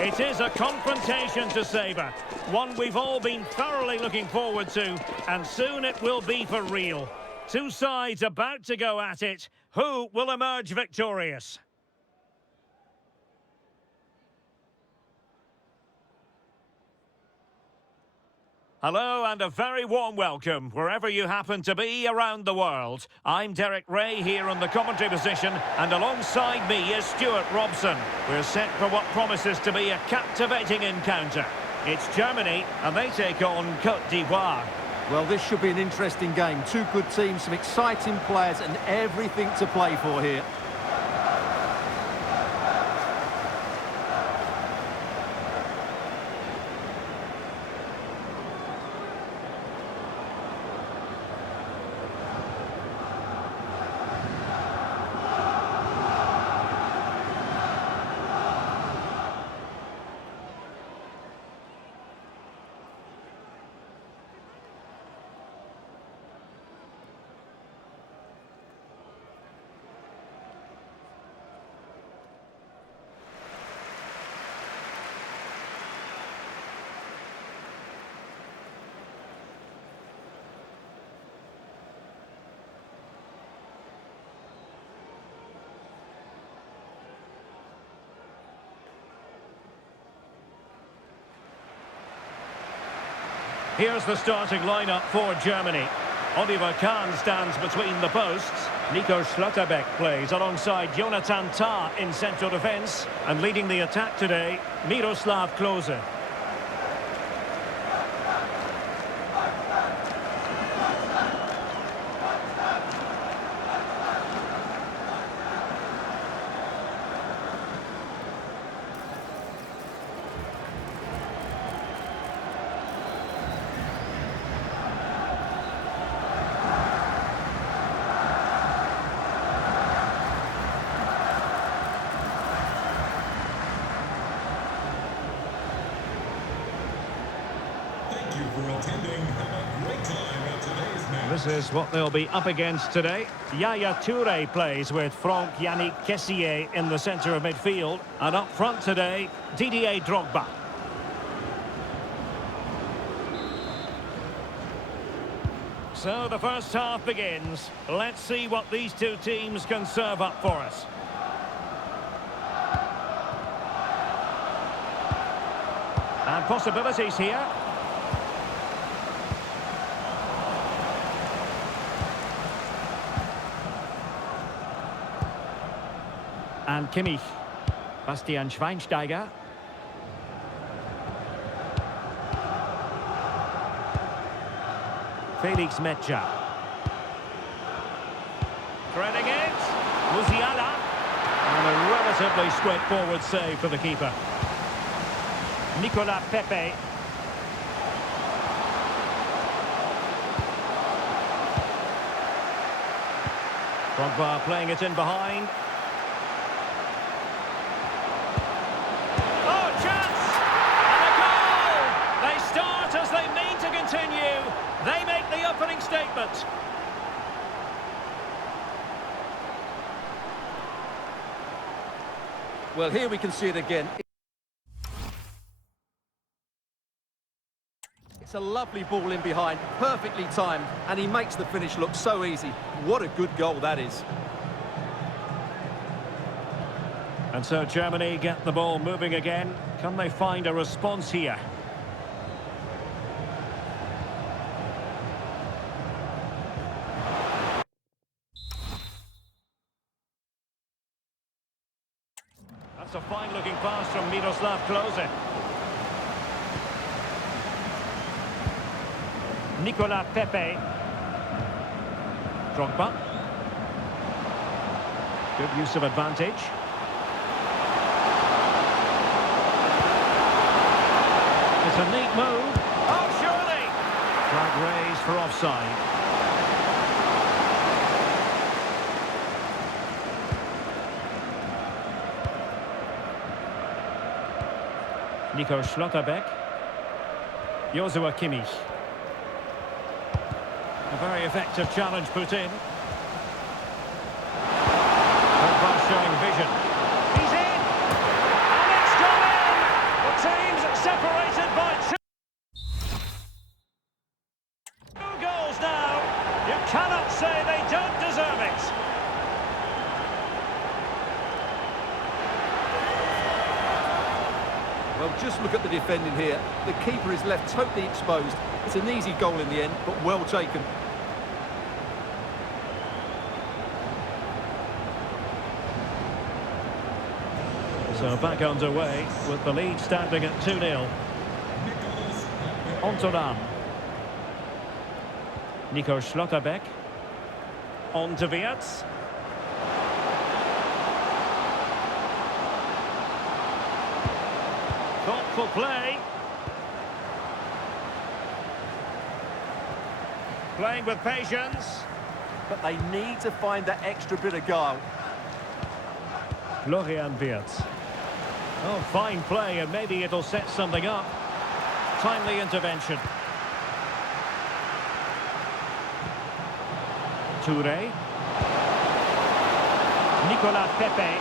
It is a confrontation to savour, one we've all been thoroughly looking forward to, and soon it will be for real. Two sides about to go at it. Who will emerge victorious? Hello and a very warm welcome wherever you happen to be around the world. I'm Derek Ray here on the commentary position, and alongside me is Stuart Robson. We're set for what promises to be a captivating encounter. It's Germany and they take on Côte d'Ivoire. Well, this should be an interesting game. Two good teams, some exciting players and everything to play for here. Here's the starting lineup for Germany. Oliver Kahn stands between the posts. Nico Schlotterbeck plays alongside Jonathan Tah in central defence. And leading the attack today, Miroslav Klose. This is what they'll be up against today. Yaya Toure plays with Franck Yannick Kessié in the centre of midfield. And up front today, Didier Drogba. So the first half begins. Let's see what these two teams can serve up for us. And possibilities here. And Kimmich, Bastian Schweinsteiger. Felix Metscher. Threading it. Musiala. And a relatively straightforward save for the keeper. Nicolas Pepe. Drogba playing it in behind. They make the opening statement. Well, here we can see it again. It's a lovely ball in behind, perfectly timed, and he makes the finish look so easy. What a good goal that is. And so Germany get the ball moving again. Can they find a response here? That's a fine-looking pass from Miroslav Klose. Nicolas Pepe. Drogba. Good use of advantage. It's a neat move. Oh, surely! Flag raised for offside. Nico Schlotterbeck. Joshua Kimmich. A very effective challenge put in. Drogba showing vision. He's in! And it's gone in! Separated by two goals now. You cannot say they don't deserve it. Well, just look at the defending here. The keeper is left totally exposed. It's an easy goal in the end, but well taken. So back underway with the lead standing at 2-0. Ontoran. Nico Schlotterbeck. On to Wirtz. Thoughtful play. Playing with patience. But they need to find that extra bit of guile. Florian Wirtz. Oh, fine play, and maybe it'll set something up. Timely intervention. Touré. Nicolas Pepe.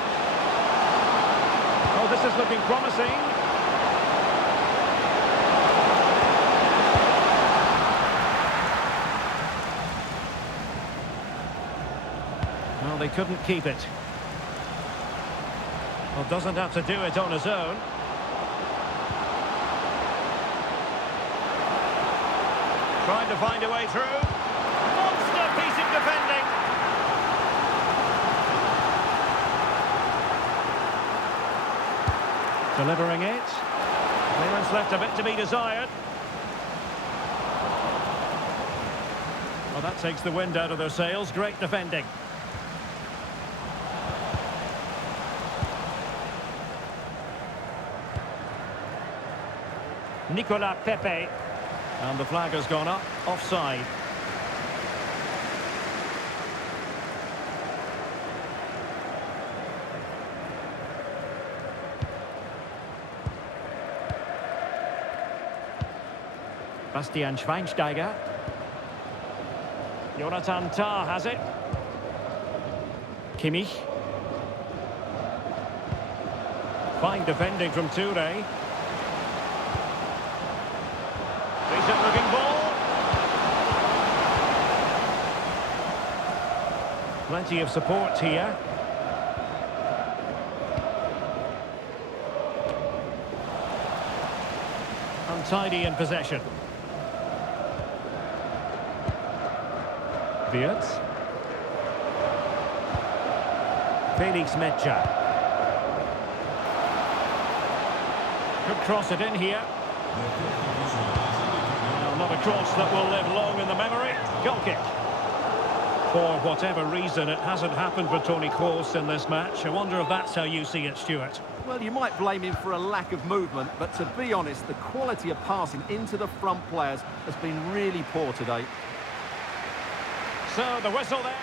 Oh, this is looking promising. Well, they couldn't keep it. Well, doesn't have to do it on his own. Trying to find a way through. Monster piece of defending. Delivering it. Clearance left a bit to be desired. Well, that takes the wind out of their sails. Great defending. Nicolas Pepe. And the flag has gone up. Offside. Bastian Schweinsteiger. Jonathan Tah has it. Kimmich. Fine defending from Touré. Decent looking ball. Plenty of support here. Untidy in possession. Wirtz. Felix Metscher. Could cross it in here. Well, not a cross that will live long in the memory. Goal kick. For whatever reason, it hasn't happened for Toni Kroos in this match. I wonder if that's how you see it, Stuart. Well, you might blame him for a lack of movement, but to be honest, the quality of passing into the front players has been really poor today. So the whistle there.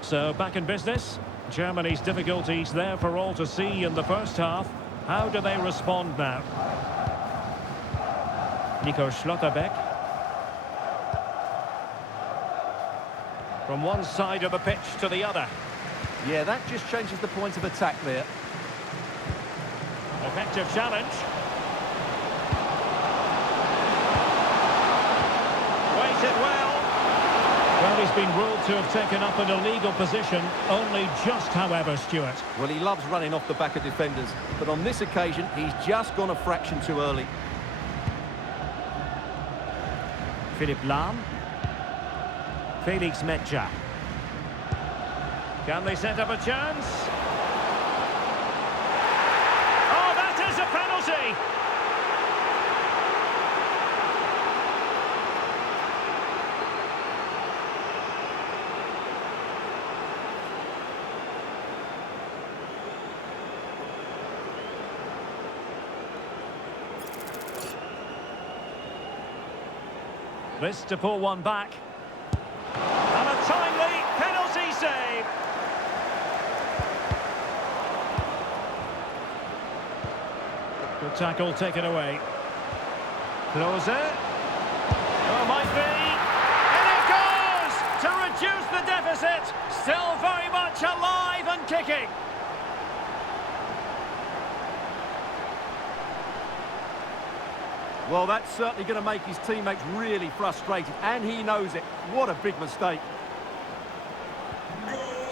So back in business. Germany's difficulties there for all to see in the first half. How do they respond now? Nico Schlotterbeck. From one side of the pitch to the other. Yeah, that just changes the point of attack there. Effective challenge. Waited well. Well, he's been ruled to have taken up an illegal position, only just, however, Stuart. Well, he loves running off the back of defenders, but on this occasion, he's just gone a fraction too early. Philipp Lahm. Felix Metscher. Can they set up a chance? Oh, that is a penalty! This to pull one back. And a timely penalty save. Good tackle taken away. Close it. Oh, might be. And it goes! To reduce the deficit. Still very much alive and kicking. Well, that's certainly going to make his teammates really frustrated, and he knows it. What a big mistake.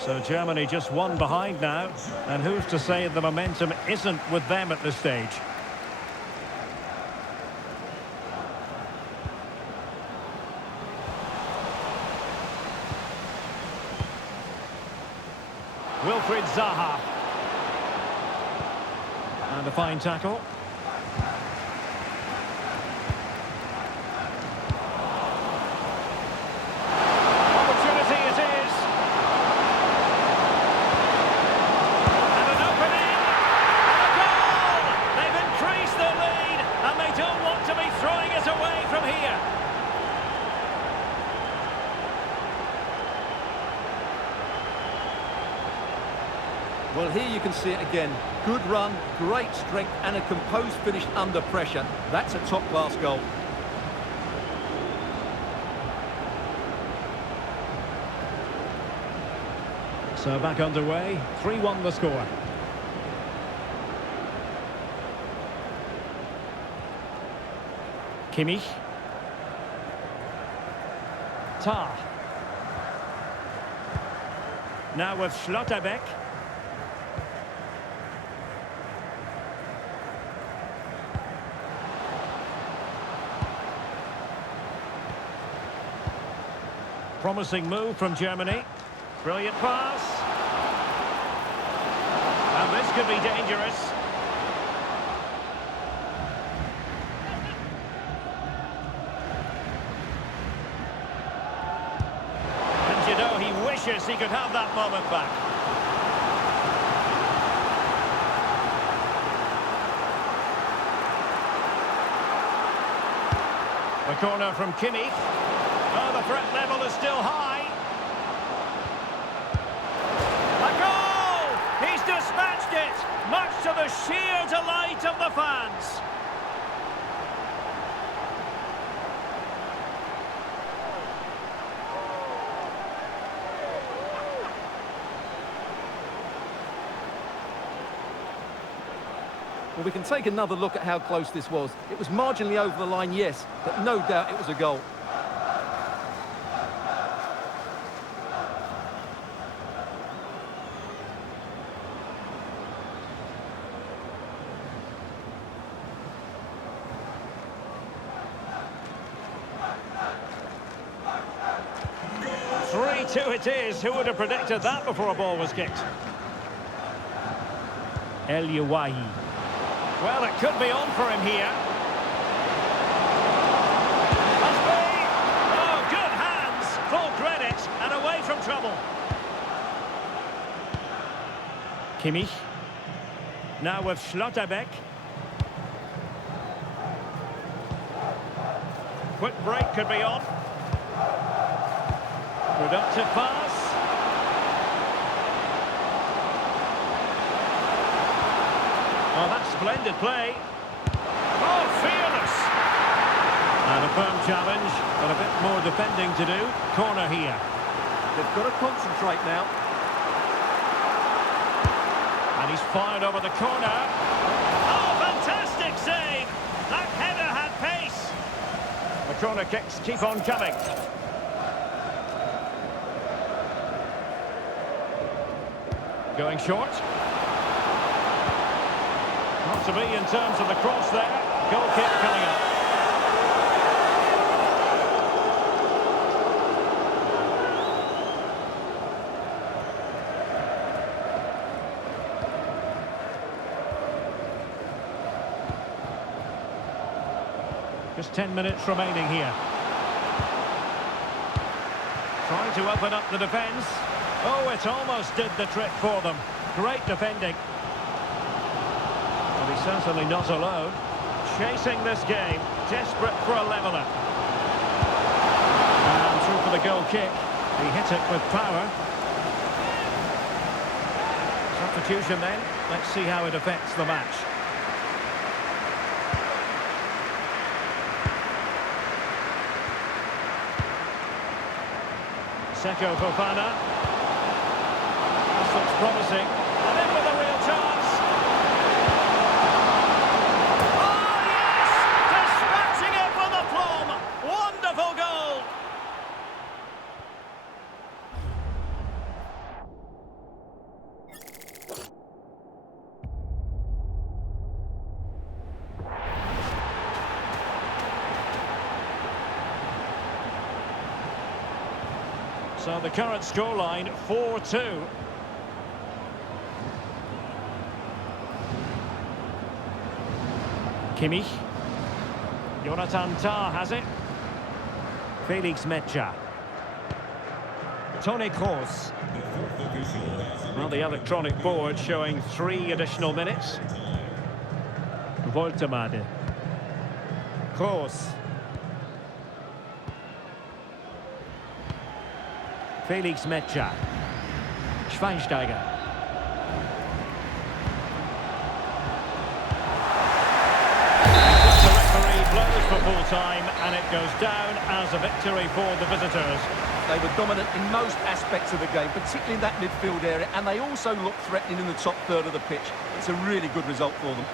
So Germany just one behind now, and who's to say the momentum isn't with them at this stage? Wilfried Zaha. And a fine tackle. Opportunity it is. And an opening. And a goal! They've increased their lead, and they don't want to be throwing it away from here. Well, here you can see it again. Good run, great strength, and a composed finish under pressure. That's a top-class goal. So back underway, 3-1 the score. Kimmich. Tah. Now with Schlotterbeck. Promising move from Germany. Brilliant pass. And this could be dangerous. And you know, he wishes he could have that moment back. The corner from Kimmich. Oh, the threat level is still high. A goal! He's dispatched it, much to the sheer delight of the fans. Well, we can take another look at how close this was. It was marginally over the line, yes, but no doubt it was a goal. It is. Who would have predicted that before a ball was kicked? El Youahi. Well, it could be on for him here. Must be. Oh, good hands. Full credit and away from trouble. Kimmich. Now with Schlotterbeck. Quick break could be on. Productive pass. Oh, that's splendid play. Oh, fearless. And a firm challenge, but a bit more defending to do. Corner here. They've got to concentrate now. And he's fired over the corner. Oh, fantastic save. That header had pace. The corner kicks keep on coming. Going short. Not to be in terms of the cross there. Goal kick coming up. Just 10 minutes remaining here. Trying to open up the defence. Oh, it almost did the trick for them. Great defending. But he's certainly not alone. Chasing this game, desperate for a leveller. the goal kick. He hit it with power. Substitution then. Let's see how it affects the match. Seko Fofana. This looks promising. And in with a real chance. Oh, yes! Dispatching it with aplomb. Wonderful goal. So the current scoreline, 4-2. Kimmich. Jonathan Tah has it. Felix Mecha. Toni Kroos. Well, the electronic board showing 3 additional minutes. Voltemade. Kroos. Felix Mecha. Schweinsteiger. The referee blows for full time and it goes down as a victory for the visitors. They were dominant in most aspects of the game, particularly in that midfield area, and they also looked threatening in the top third of the pitch. It's a really good result for them.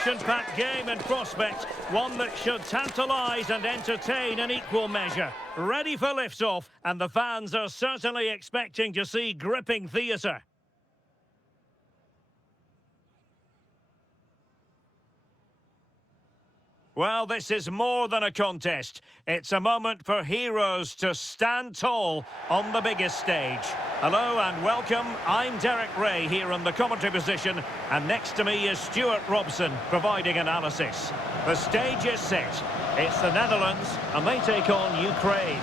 action-packed game in prospect, one that should tantalise and entertain in equal measure. Ready for lift-off, and the fans are certainly expecting to see gripping theatre. Well, this is more than a contest. It's a moment for heroes to stand tall on the biggest stage. Hello and welcome. I'm Derek Ray here in the commentary position, and next to me is Stuart Robson providing analysis. The stage is set. It's the Netherlands, and they take on Ukraine.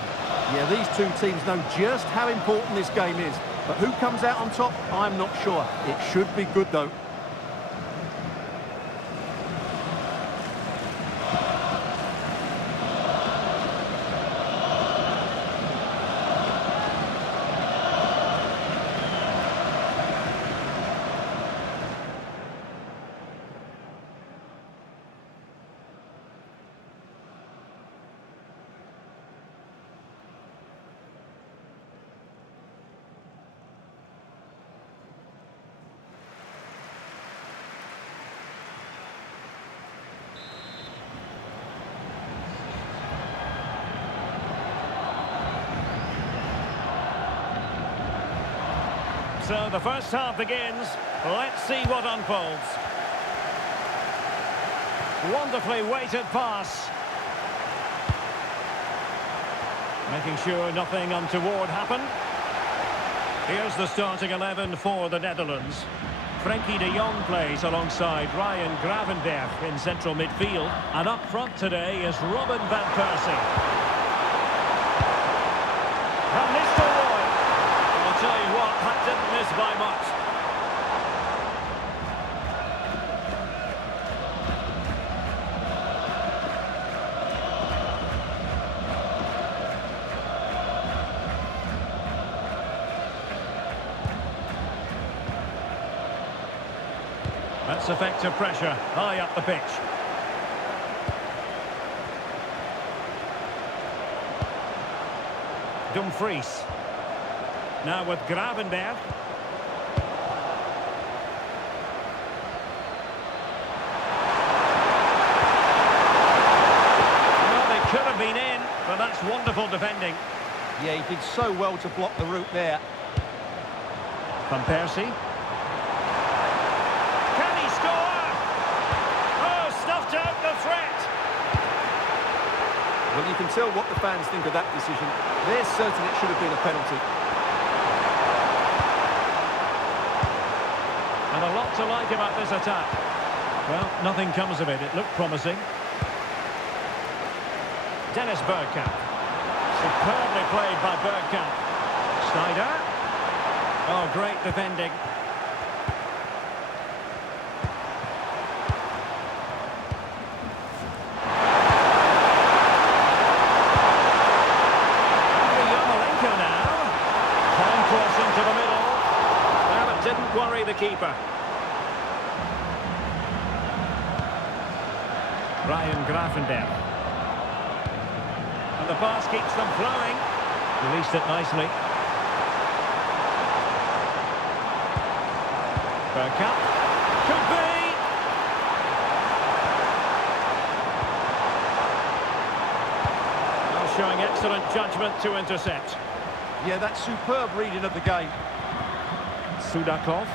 Yeah, these two teams know just how important this game is. But who comes out on top, I'm not sure. It should be good, though. So the first half begins. Let's see what unfolds. Wonderfully weighted pass. Making sure nothing untoward happened. Here's the starting 11 for the Netherlands. Frenkie de Jong plays alongside Ryan Gravenberch in central midfield. And up front today is Robin van Persie. Van Nistelrooy. I'll tell you what, that didn't miss by much. That's effective pressure, high up the pitch. Dumfries. Now with Gravenberch. Well, they could have been in, but that's wonderful defending. Yeah, he did so well to block the route there. Van Persie. Can he score? Oh, stuffed out the threat. Well, you can tell what the fans think of that decision. They're certain it should have been a penalty. And a lot to like about this attack. Well, nothing comes of it. It looked promising. Dennis Bergkamp. Superbly played by Bergkamp. Snyder. Oh, great defending. Yarmolenko now. Fine cross into the middle. Well, it didn't worry the keeper. Ryan Gravenberch. And the pass keeps them flowing. Released it nicely. Bergkamp. Could be! Now showing excellent judgment to intercept. Yeah, that's superb reading of the game. Sudakov.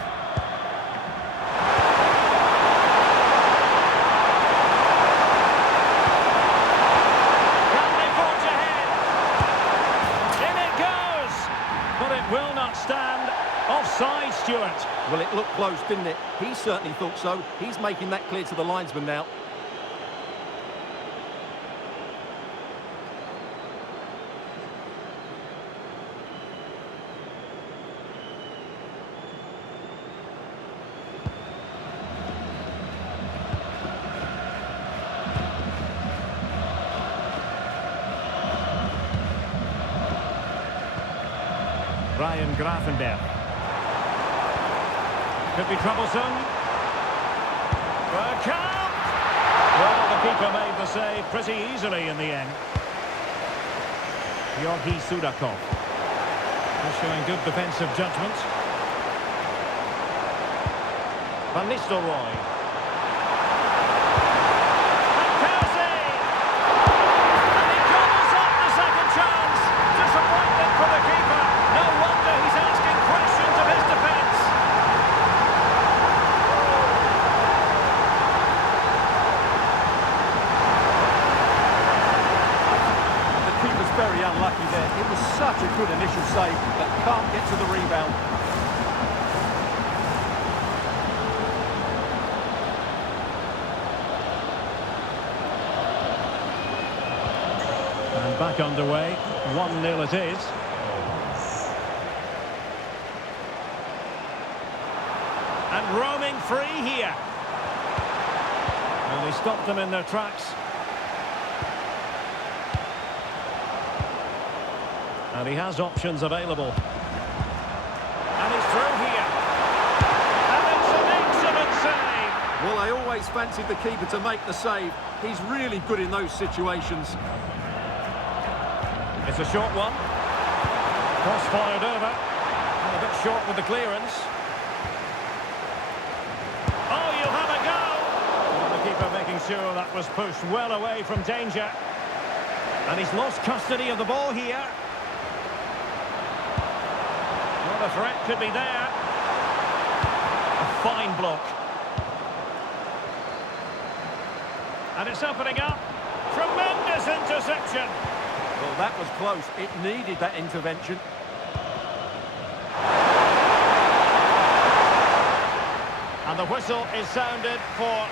Can they forge ahead? In it goes! But it will not stand. Offside, Stuart. Well, it looked close, didn't it? He certainly thought so. He's making that clear to the linesman now. Ryan Gravenberch. Could be troublesome. Bergkamp! Well, the keeper made the save pretty easily in the end. Georgi Sudakov. They're showing good defensive judgment. Van Nistelrooy. get to the rebound. And back underway, 1-0 it is. And roaming free here. And they stopped them in their tracks. And he has options available. And he's through here. And it's an excellent save. Well, I always fancied the keeper to make the save. He's really good in those situations. It's a short one. Cross fired over. And a bit short with the clearance. Oh, you'll have a go! Well, the keeper making sure that was pushed well away from danger. And he's lost custody of the ball here. Well, the threat could be there. A fine block. And it's opening up. Tremendous interception. Well, that was close. It needed that intervention. And the whistle is sounded for...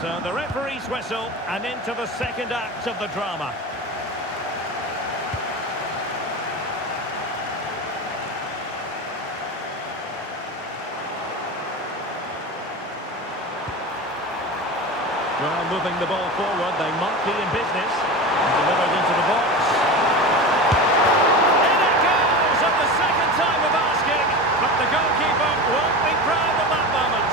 So the referee's whistle, and into the second act of the drama. Well, moving the ball forward, they might be in business. Delivered into the box. In it goes, at the second time of asking, but the goalkeeper won't be proud of that moment.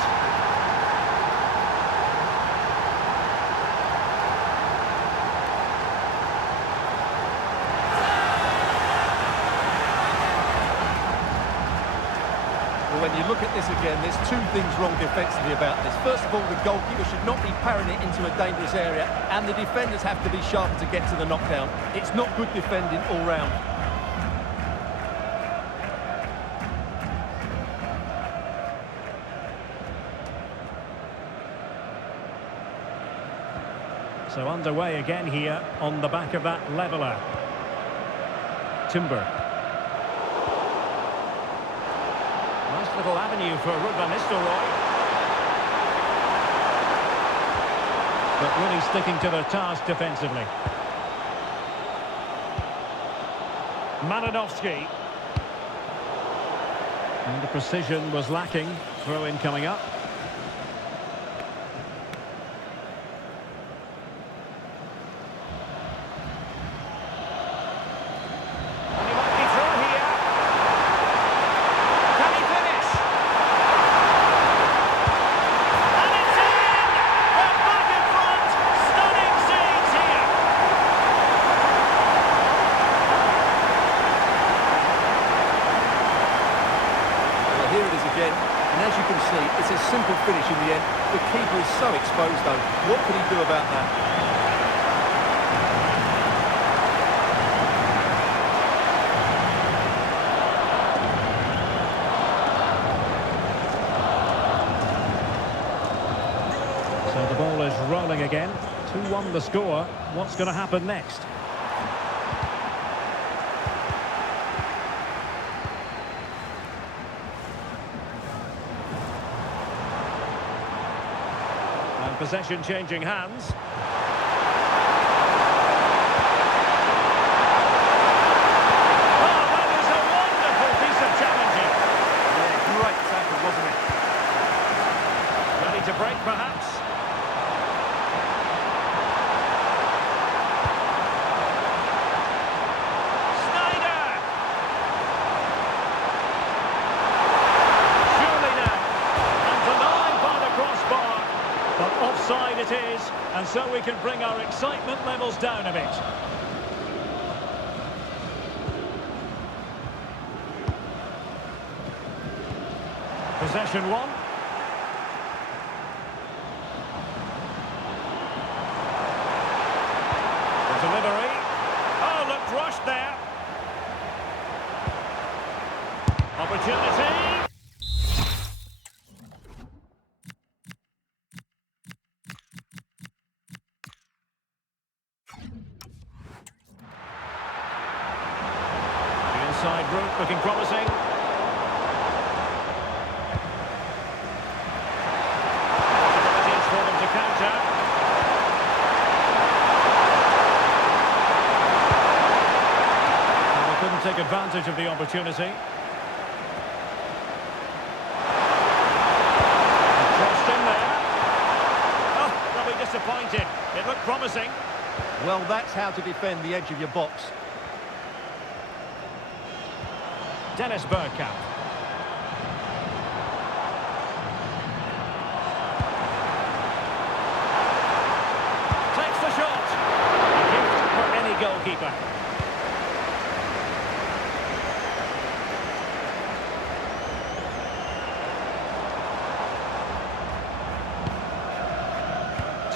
Well, when you look at this again, there's two things wrong defensively about this. First of all, the goalkeeper should not be parrying it into a dangerous area, and the defenders have to be sharper to get to the knockdown. It's not good defending all round. So underway again here on the back of that leveller. Timber. Nice little avenue for Ruud van Nistelrooy. But really sticking to their task defensively. Malinowski. And the precision was lacking. Throw-in coming up. And as you can see, it's a simple finish in the end. The keeper is so exposed, though. What could he do about that? So the ball is rolling again. 2-1 the score. What's going to happen next? Possession changing hands. so we can bring our excitement levels down a bit. Possession one. The delivery. Oh, looked rushed there. Opportunity. The inside route looking promising. Possibilities for them to counter. Well, they couldn't take advantage of the opportunity. Disappointed. It looked promising. Well, that's how to defend the edge of your box. Dennis Bergkamp. Takes the shot. A gift for any goalkeeper.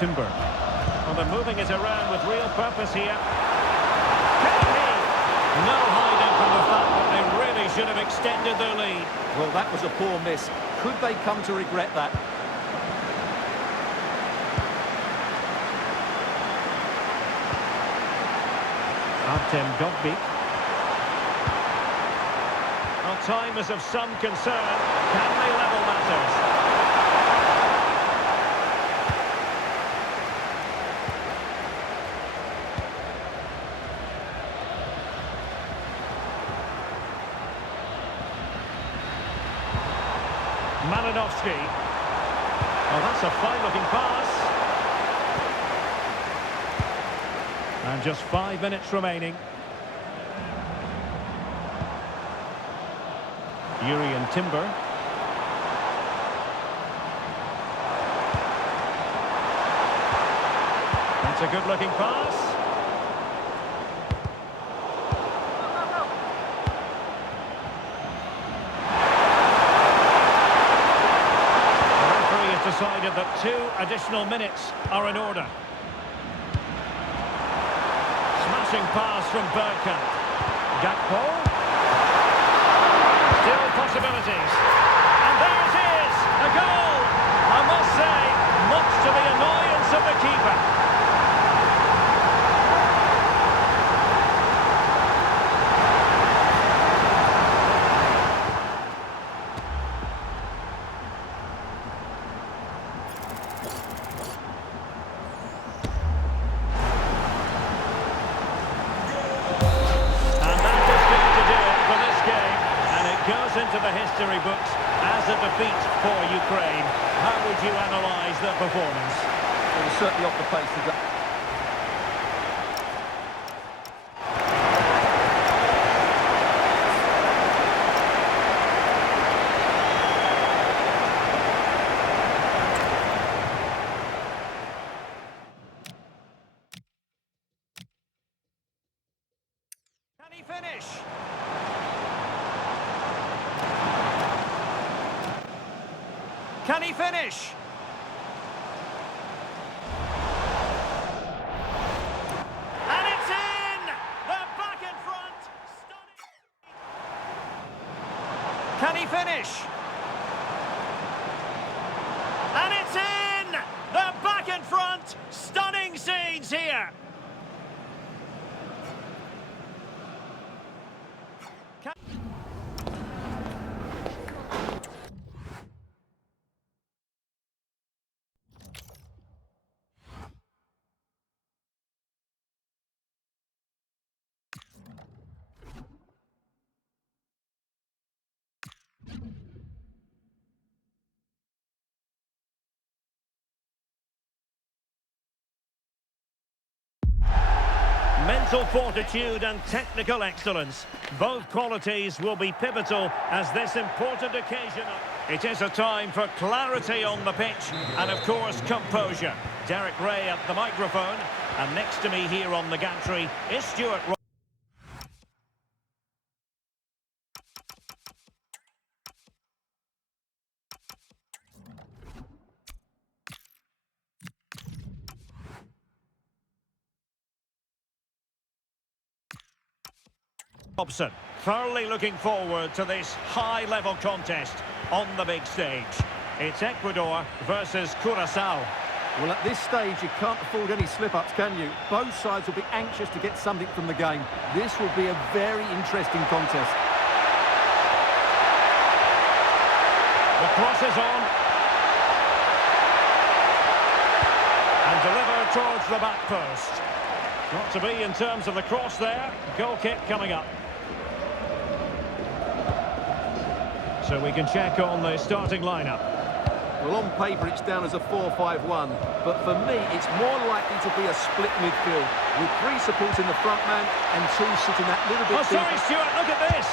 Timber. Well, they're moving it around with real purpose here. No hiding from the fact that they really should have extended their lead. Well, that was a poor miss. Could they come to regret that? Artem Dovbyk. Well, time is of some concern. Can they level matters? Malinovsky. Oh, that's a fine-looking pass. And just 5 minutes remaining. Urian Timber. That's a good-looking pass. Decided that 2 additional minutes are in order. Smashing pass from Bergkamp. Gakpo. Still possibilities. And there it is! A goal! I must say, much to the annoyance of the keeper. Into the history books as a defeat for Ukraine. How would you analyse their performance? It was certainly off the pace today. Can he finish? Can he finish? And it's in! They're back in front! Stunning! Can he finish? And it's in! They're back in front! Stunning scenes here! Mental fortitude and technical excellence. Both qualities will be pivotal as this important occasion. It is a time for clarity on the pitch and, of course, composure. Derek Ray at the microphone, and next to me here on the gantry is Stuart Robson. Thoroughly looking forward to this high-level contest on the big stage. It's Ecuador versus Curaçao. Well, at this stage, you can't afford any slip-ups, can you? Both sides will be anxious to get something from the game. This will be a very interesting contest. The cross is on. And delivered towards the back post. Not to be in terms of the cross there. Goal kick coming up. So we can check on the starting lineup. Well, on paper, it's down as a 4-5-1. But for me, it's more likely to be a split midfield, with 3 supporting the front man and 2 sitting that little bit deeper. Sorry, Stuart, look at this.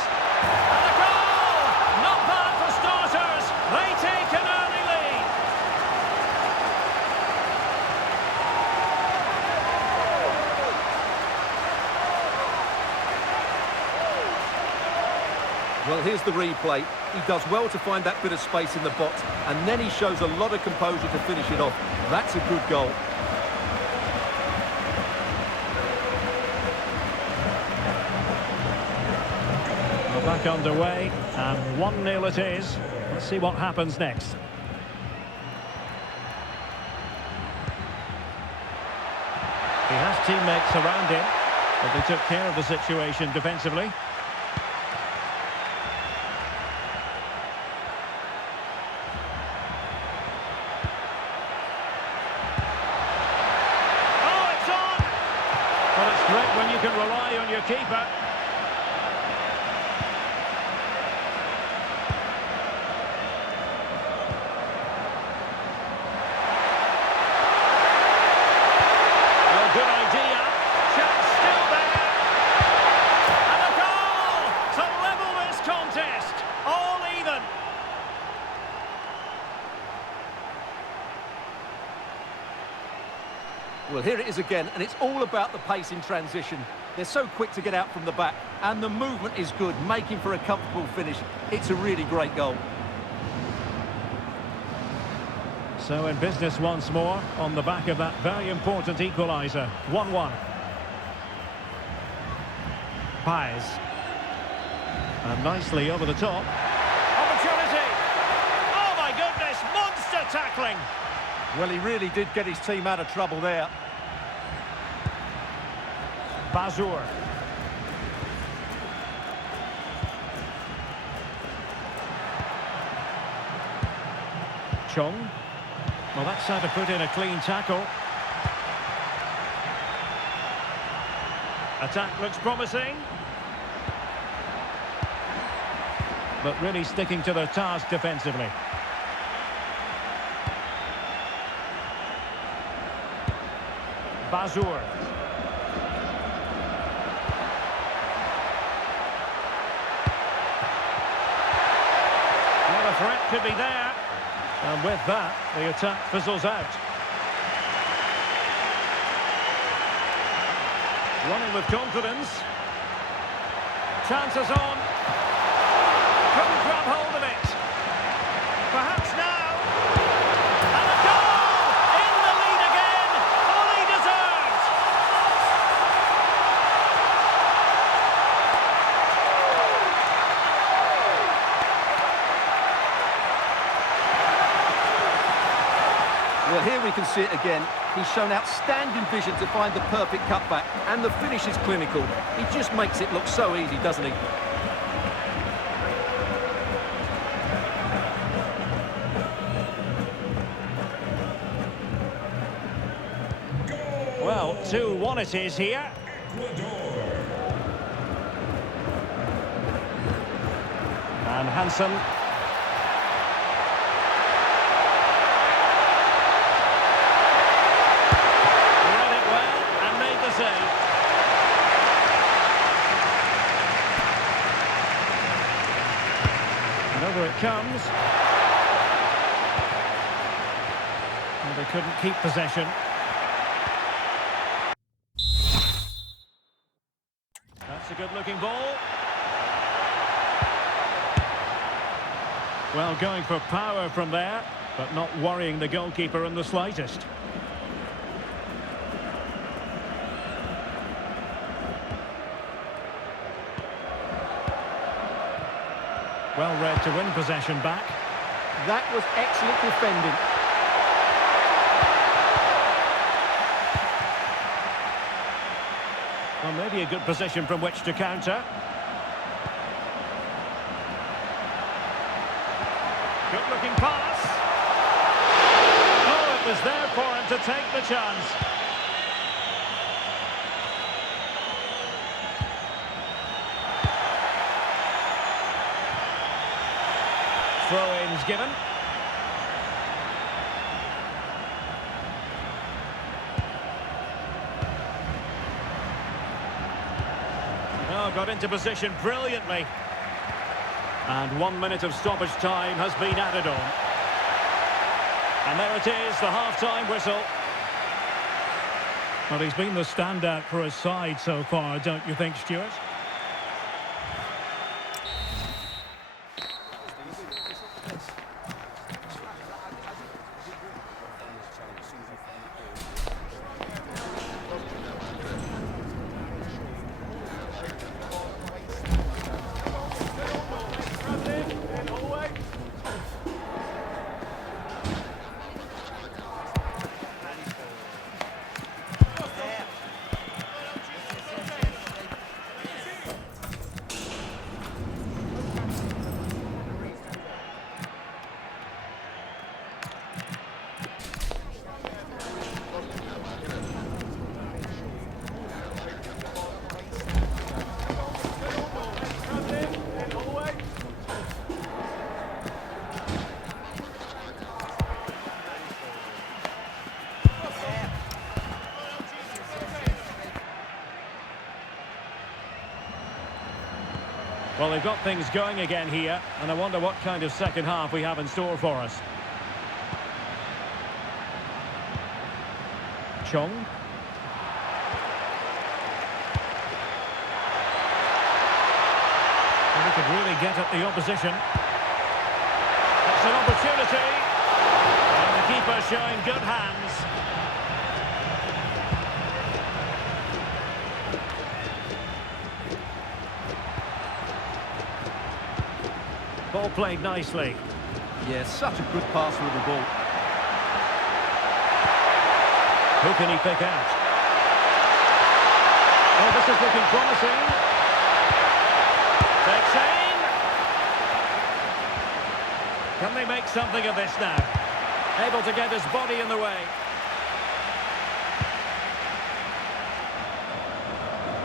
And a goal! Not bad for starters. They take an early lead. Well, here's the replay. He does well to find that bit of space in the box, and then he shows a lot of composure to finish it off. That's a good goal. We're back underway, and 1-0 it is. Let's see what happens next. He has teammates around him, but they took care of the situation defensively. Well, it's great when you can rely on your keeper. Oh, good idea. Chance still there. And a goal to level this contest. All even. Well, here it is again, and it's all about the pace in transition. They're so quick to get out from the back, and the movement is good, making for a comfortable finish. It's a really great goal. So in business once more, on the back of that very important equaliser. 1-1. Paez. And nicely over the top. Opportunity! Oh my goodness, monster tackling! Well, he really did get his team out of trouble there. Bazur. Chong. Well, that's how to put in a clean tackle. Attack looks promising. But really sticking to their task defensively. Bazur. Well, the threat could be there. And with that, the attack fizzles out. Running with confidence. Chances on. Couldn't grab hold of it. Perhaps now. And a goal! In the lead again. Fully deserved. Well, here we can see it again. He's shown outstanding vision to find the perfect cutback, and the finish is clinical. He just makes it look so easy, doesn't he? Well, 2-1 it is here. And Hansen. Read it well and made the save. And over it comes. And they couldn't keep possession. That's a good-looking ball. Well, going for power from there, but not worrying the goalkeeper in the slightest. Well read to win possession back. That was excellent defending. Well, maybe a good position from which to counter. Good-looking pass. Oh, it was there for him to take the chance. Throw-ins given. Oh, got into position brilliantly. And 1 minute of stoppage time has been added on. And there it is, the half-time whistle. Well, he's been the standout for his side so far, don't you think, Stuart? Well, they've got things going again here, and I wonder what kind of second half we have in store for us. Chong. And he could really get at the opposition. It's an opportunity. And the keeper showing good hands. Ball played nicely. Yeah, such a good pass with the ball. Who can he pick out? Oh, this is looking promising. Takes aim. Can they make something of this now? Able to get his body in the way.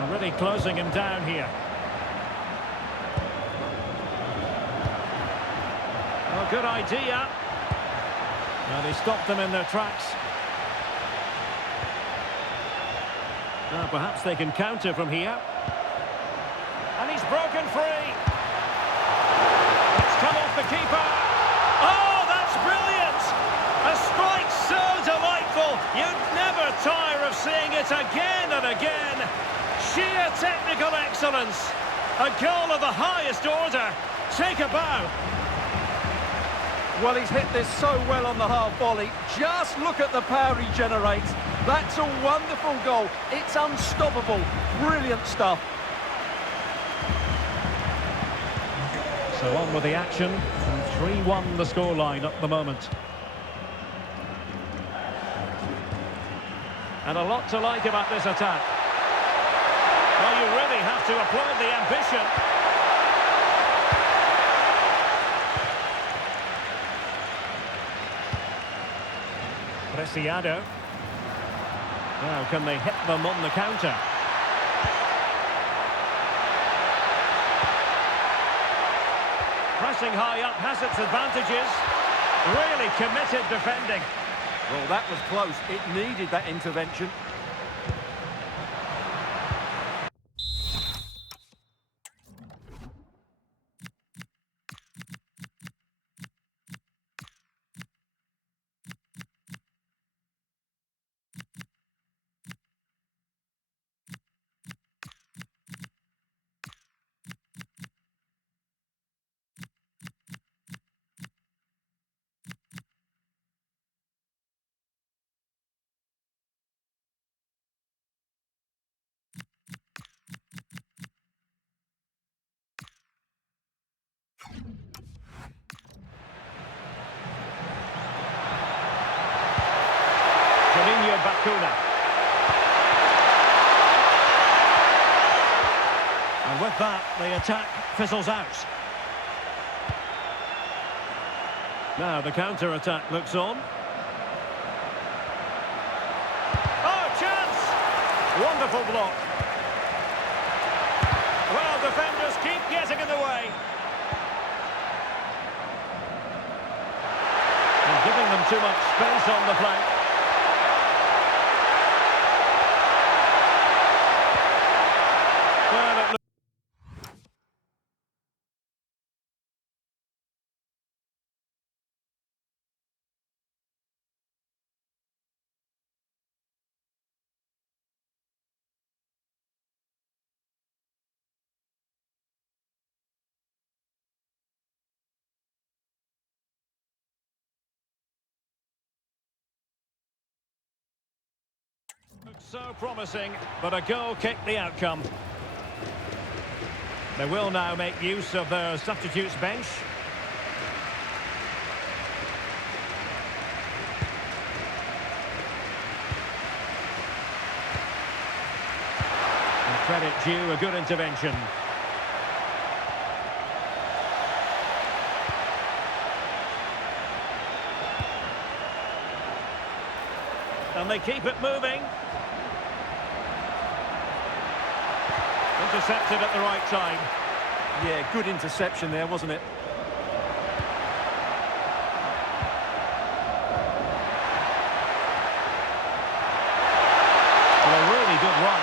Already closing him down here. Oh, good idea. Well, he stopped them in their tracks. Now, perhaps they can counter from here. And he's broken free. It's come off the keeper. Oh, that's brilliant! A strike so delightful. You'd never tire of seeing it again and again. Sheer technical excellence. A goal of the highest order. Take a bow. Well, he's hit this so well on the half volley. Just look at the power he generates. That's a wonderful goal. It's unstoppable. Brilliant stuff. So on with the action. 3-1 the scoreline at the moment. And a lot to like about this attack. Well, you really have to applaud the ambition. Preciado. Now, can they hit them on the counter? Pressing high up has its advantages. Really committed defending. Well, that was close. It needed that intervention. Bacuna. And with that, the attack fizzles out. Now the counter-attack looks on. Oh, chance! Wonderful block. Well, defenders keep getting in the way. And giving them too much space on the flank. Well, it looks so promising, but a goal kicked the outcome. They will now make use of their substitutes bench. And credit due, a good intervention. And they keep it moving. Intercepted at the right time. Yeah, good interception there, wasn't it? Well, a really good run.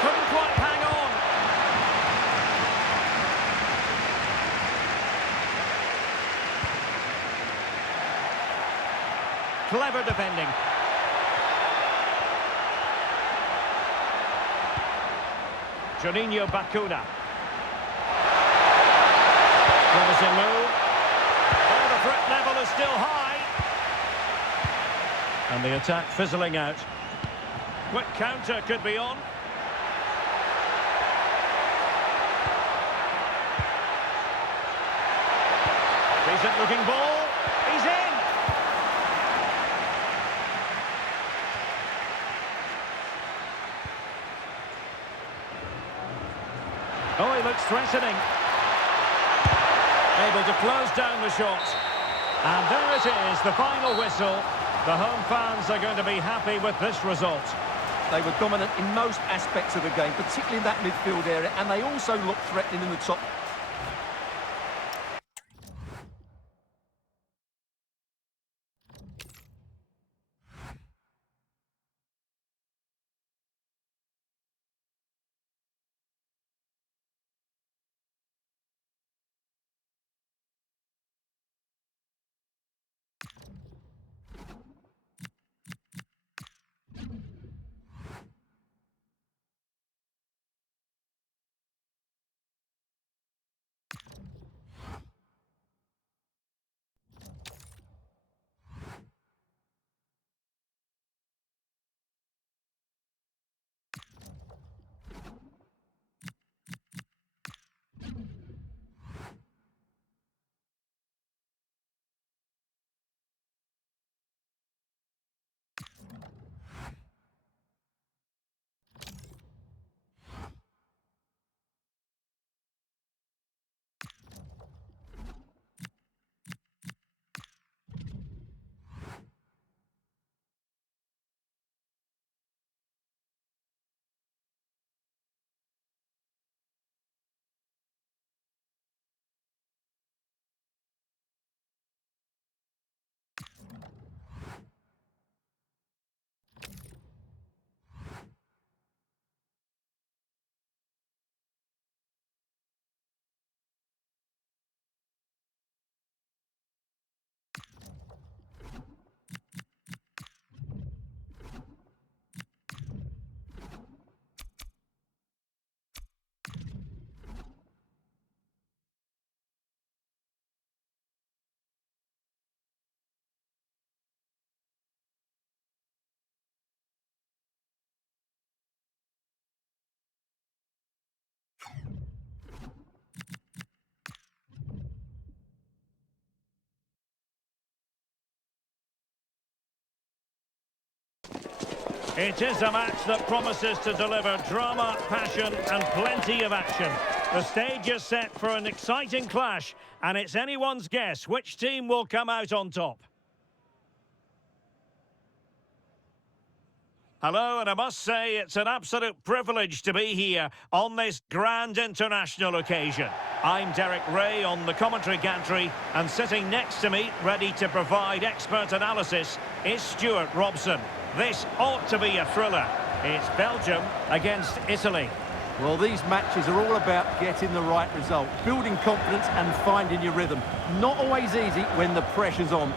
Couldn't quite hang on. Clever defending. Juninho Bacuna. Promising move. Oh, the threat level is still high. And the attack fizzling out. Quick counter could be on. Decent looking ball. He's in. Oh, he looks threatening. Able to close down the shot. And there it is, the final whistle. The home fans are going to be happy with this result. They were dominant in most aspects of the game, particularly in that midfield area, and they also looked threatening in the top. It is a match that promises to deliver drama, passion and plenty of action. The stage is set for an exciting clash, and it's anyone's guess which team will come out on top. Hello, and I must say it's an absolute privilege to be here on this grand international occasion. I'm Derek Ray on the commentary gantry, and sitting next to me, ready to provide expert analysis, is Stuart Robson. This ought to be a thriller. It's Belgium against Italy. Well, these matches are all about getting the right result, building confidence and finding your rhythm. Not always easy when the pressure's on.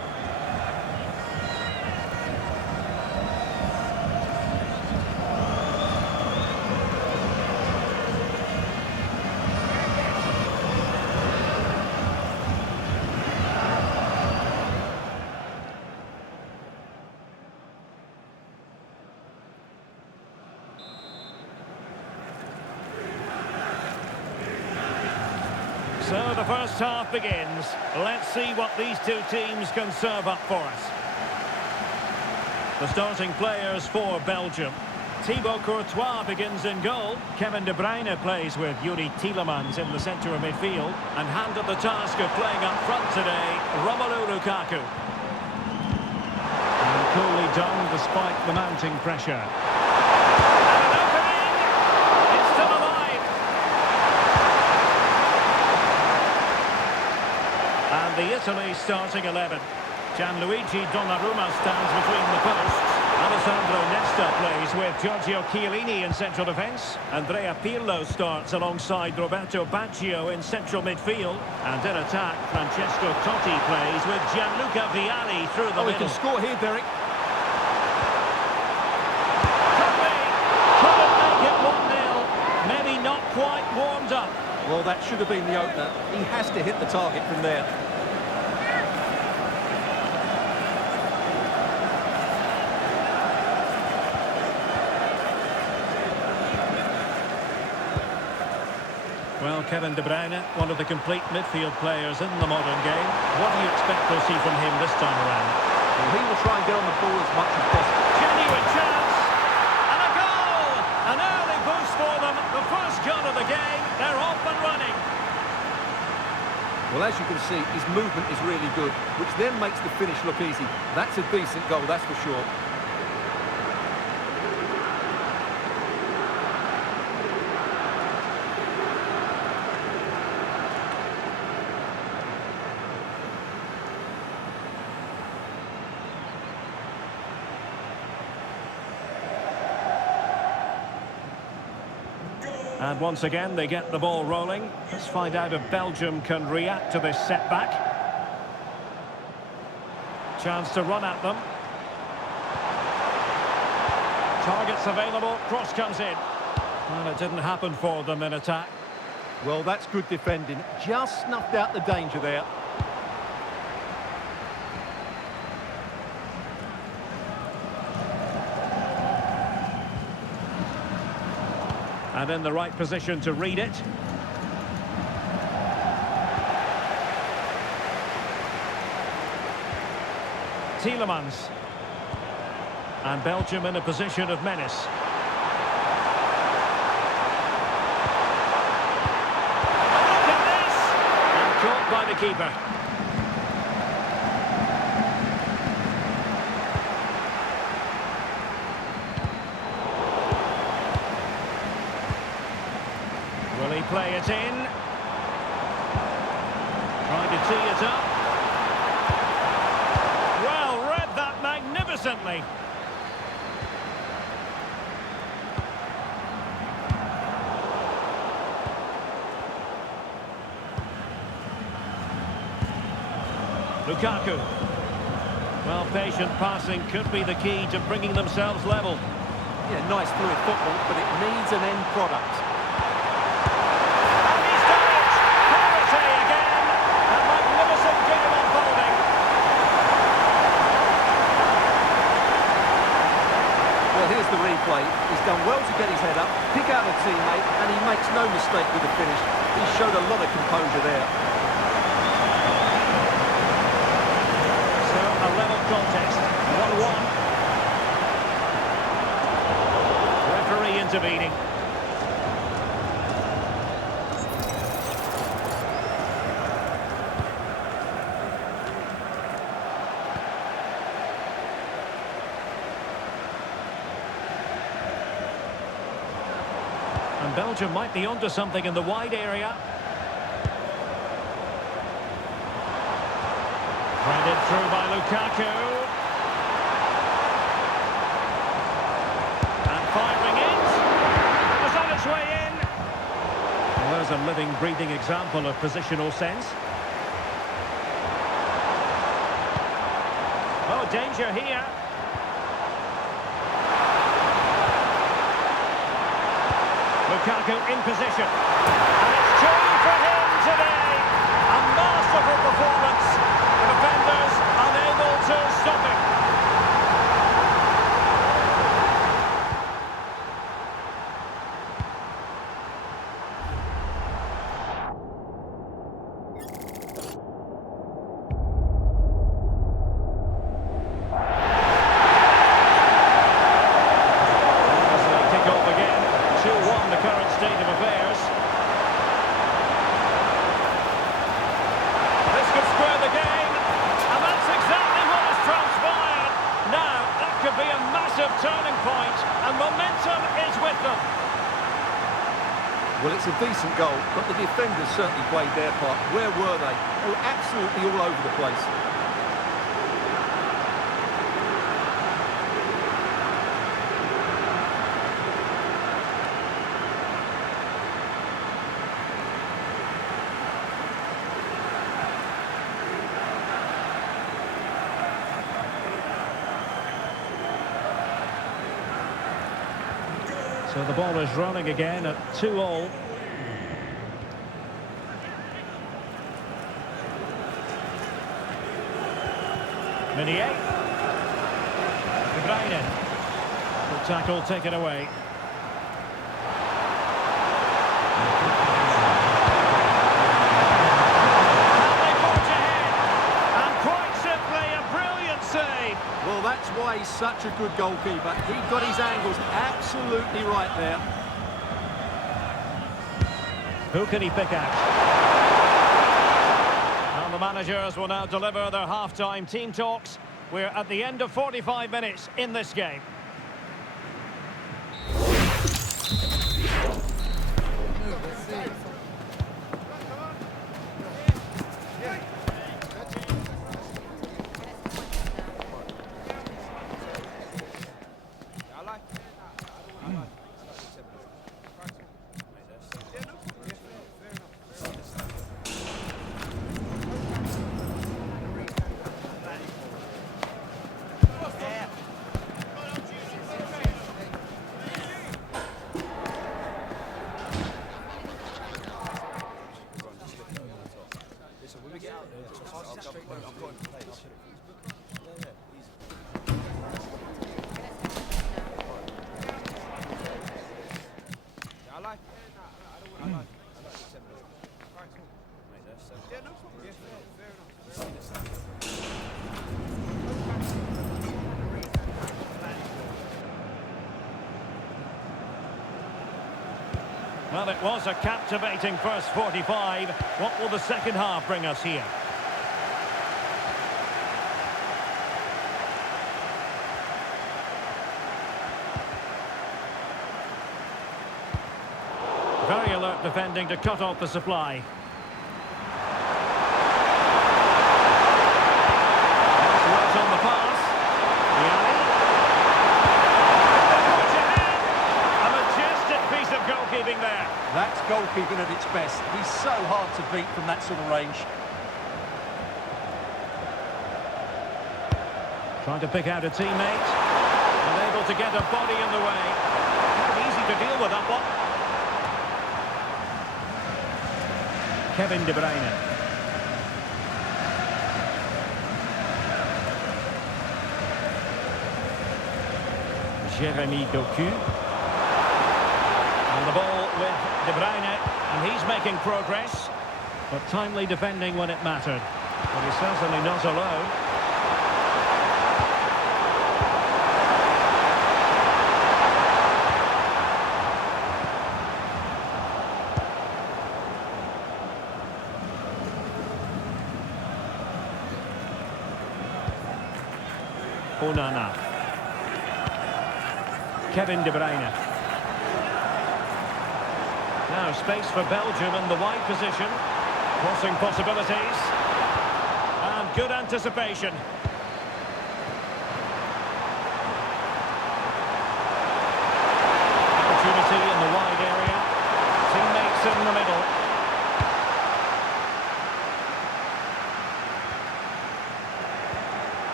So the first half begins. Let's see what these two teams can serve up for us. The starting players for Belgium. Thibaut Courtois begins in goal. Kevin De Bruyne plays with Yuri Tielemans in the centre of midfield. And handed the task of playing up front today, Romelu Lukaku. And coolly done despite the mounting pressure. The Italy starting 11. Gianluigi Donnarumma stands between the posts. Alessandro Nesta plays with Giorgio Chiellini in central defence. Andrea Pirlo starts alongside Roberto Baggio in central midfield. And in attack, Francesco Totti plays with Gianluca Vialli through the middle. He can score here, Derek. Couldn't make it 1-0. Maybe not quite warmed up. Well, that should have been the opener. He has to hit the target from there. Well, Kevin De Bruyne, one of the complete midfield players in the modern game. What do you expect to see from him this time around? Well, he will try and get on the ball as much as possible. Genuine chance! And a goal! An early boost for them. The first goal of the game. They're off and running. Well, as you can see, his movement is really good, which then makes the finish look easy. That's a decent goal, that's for sure. And once again, they get the ball rolling. Let's find out if Belgium can react to this setback. Chance to run at them. Targets available, cross comes in. And it didn't happen for them in attack. Well, that's good defending. Just snuffed out the danger there. And in the right position to read it. Tielemans. And Belgium in a position of menace. Look at this! And caught by the keeper. Will he play it in? Trying to tee it up. Well, read that magnificently. Lukaku. Well, patient passing could be the key to bringing themselves level. Yeah, nice fluid football, but it needs an end product. Here's the replay. He's done well to get his head up, pick out a teammate, and he makes no mistake with the finish. He showed a lot of composure there. So, a level contest, 1-1. intervening. And Belgium might be onto something in the wide area. Threaded through by Lukaku. And firing it. It's on its way in. Well, there's a living, breathing example of positional sense. Oh, danger here. Lukaku in position. And it's two for him today. A masterful performance. The defenders unable to stop him. As they kick off again, 2-1 the current state of affairs. This could square the game. And that's exactly what has transpired. Now, that could be a massive turning point, and momentum is with them. Well, it's a decent goal, but the defenders certainly played their part. Where were they? They were absolutely all over the place. So the ball is rolling again at 2-2. Meunier. De Bruyne. Good tackle taken away. And they forge ahead. And quite simply a brilliant save. Well, that's why he's such a good goalkeeper. He got his angles absolutely right there. Who can he pick out? And the managers will now deliver their half-time team talks. We're at the end of 45 minutes in this game. Well, it was a captivating first 45. What will the second half bring us here? Very alert defending to cut off the supply. Right on the pass. A majestic piece of goalkeeping there. That's goalkeeping at its best. He's so hard to beat from that sort of range. Trying to pick out a teammate. Unable to get a body in the way. Not easy to deal with that one. Kevin De Bruyne. Jeremy Doku. And the ball with De Bruyne, and he's making progress. But timely defending when it mattered. But he's certainly not alone. Onana. Kevin De Bruyne. Now space for Belgium in the wide position. Crossing possibilities. And good anticipation. Opportunity in the wide area. Teammates in the middle.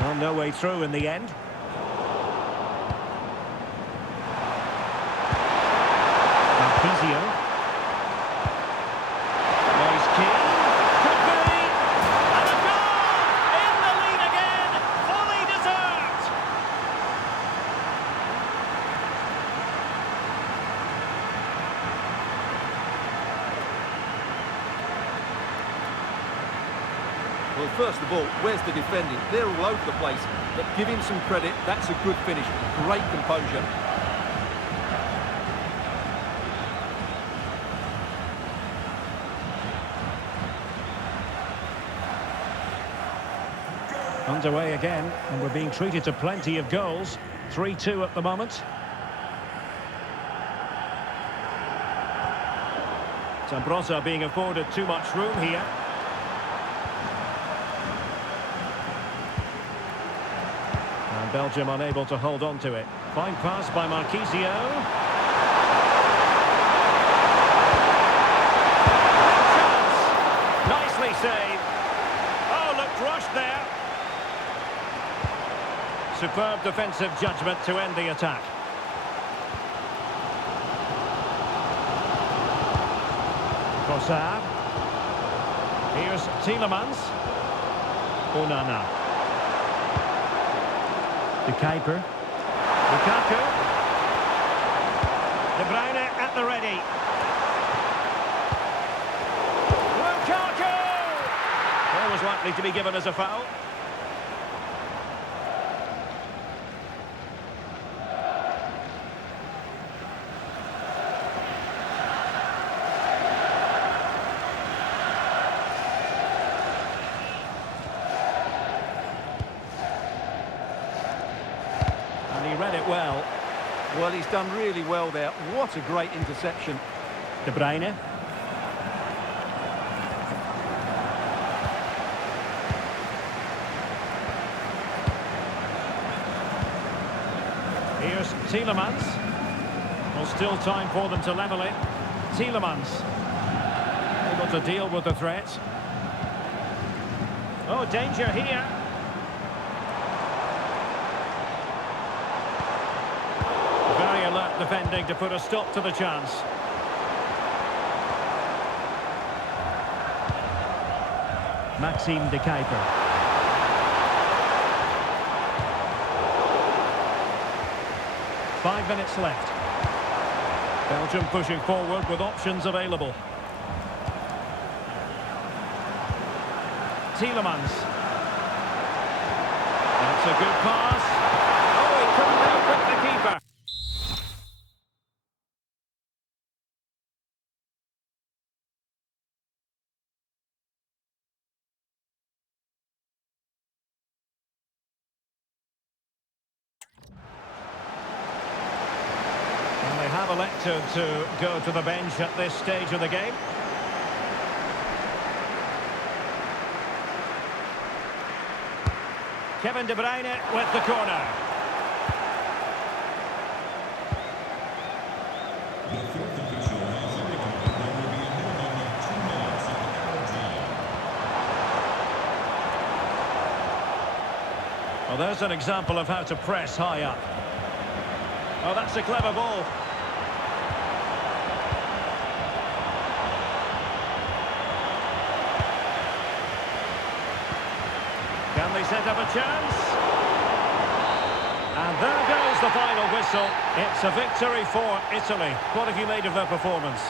Well, no way through in the end. Marquisio. Nice key. Could be. And a goal! In the lead again. Fully deserved. Well, first of all, where's the defending? They're all over the place, but give him some credit. That's a good finish. Great composure. Underway again, and we're being treated to plenty of goals. 3-2 at the moment. Zambrotta being afforded too much room here. And Belgium unable to hold on to it. Fine pass by Marquisio. Chance! Nicely saved. Oh, looked rushed there. Superb defensive judgment to end the attack. Trossard. Here's Tielemans. Onana. De Kuiper. Lukaku. De Bruyne at the ready. Lukaku! That was likely to be given as a foul. He read it well. Well, he's done really well there. What a great interception. De Bruyne. Here's Tielemans. Well, still time for them to level it. Tielemans. Able to deal with the threat. Oh, danger here. Very alert defending to put a stop to the chance. Maxime De Kuiper. Five minutes left. Belgium pushing forward with options available. Tielemans. That's a good pass. Oh, he couldn't outwit the keeper. And they have elected to go to the bench at this stage of the game. Kevin De Bruyne with the corner. Well, there's an example of how to press high up. Oh, that's a clever ball. Can they set up a chance? And there goes the final whistle. It's a victory for Italy. What have you made of their performance?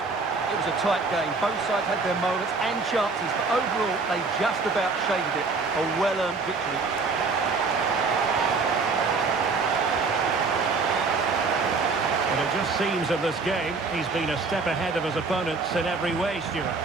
It was a tight game. Both sides had their moments and chances, but overall, they just about shaded it. A well-earned victory. But it just seems in this game, he's been a step ahead of his opponents in every way, Stuart.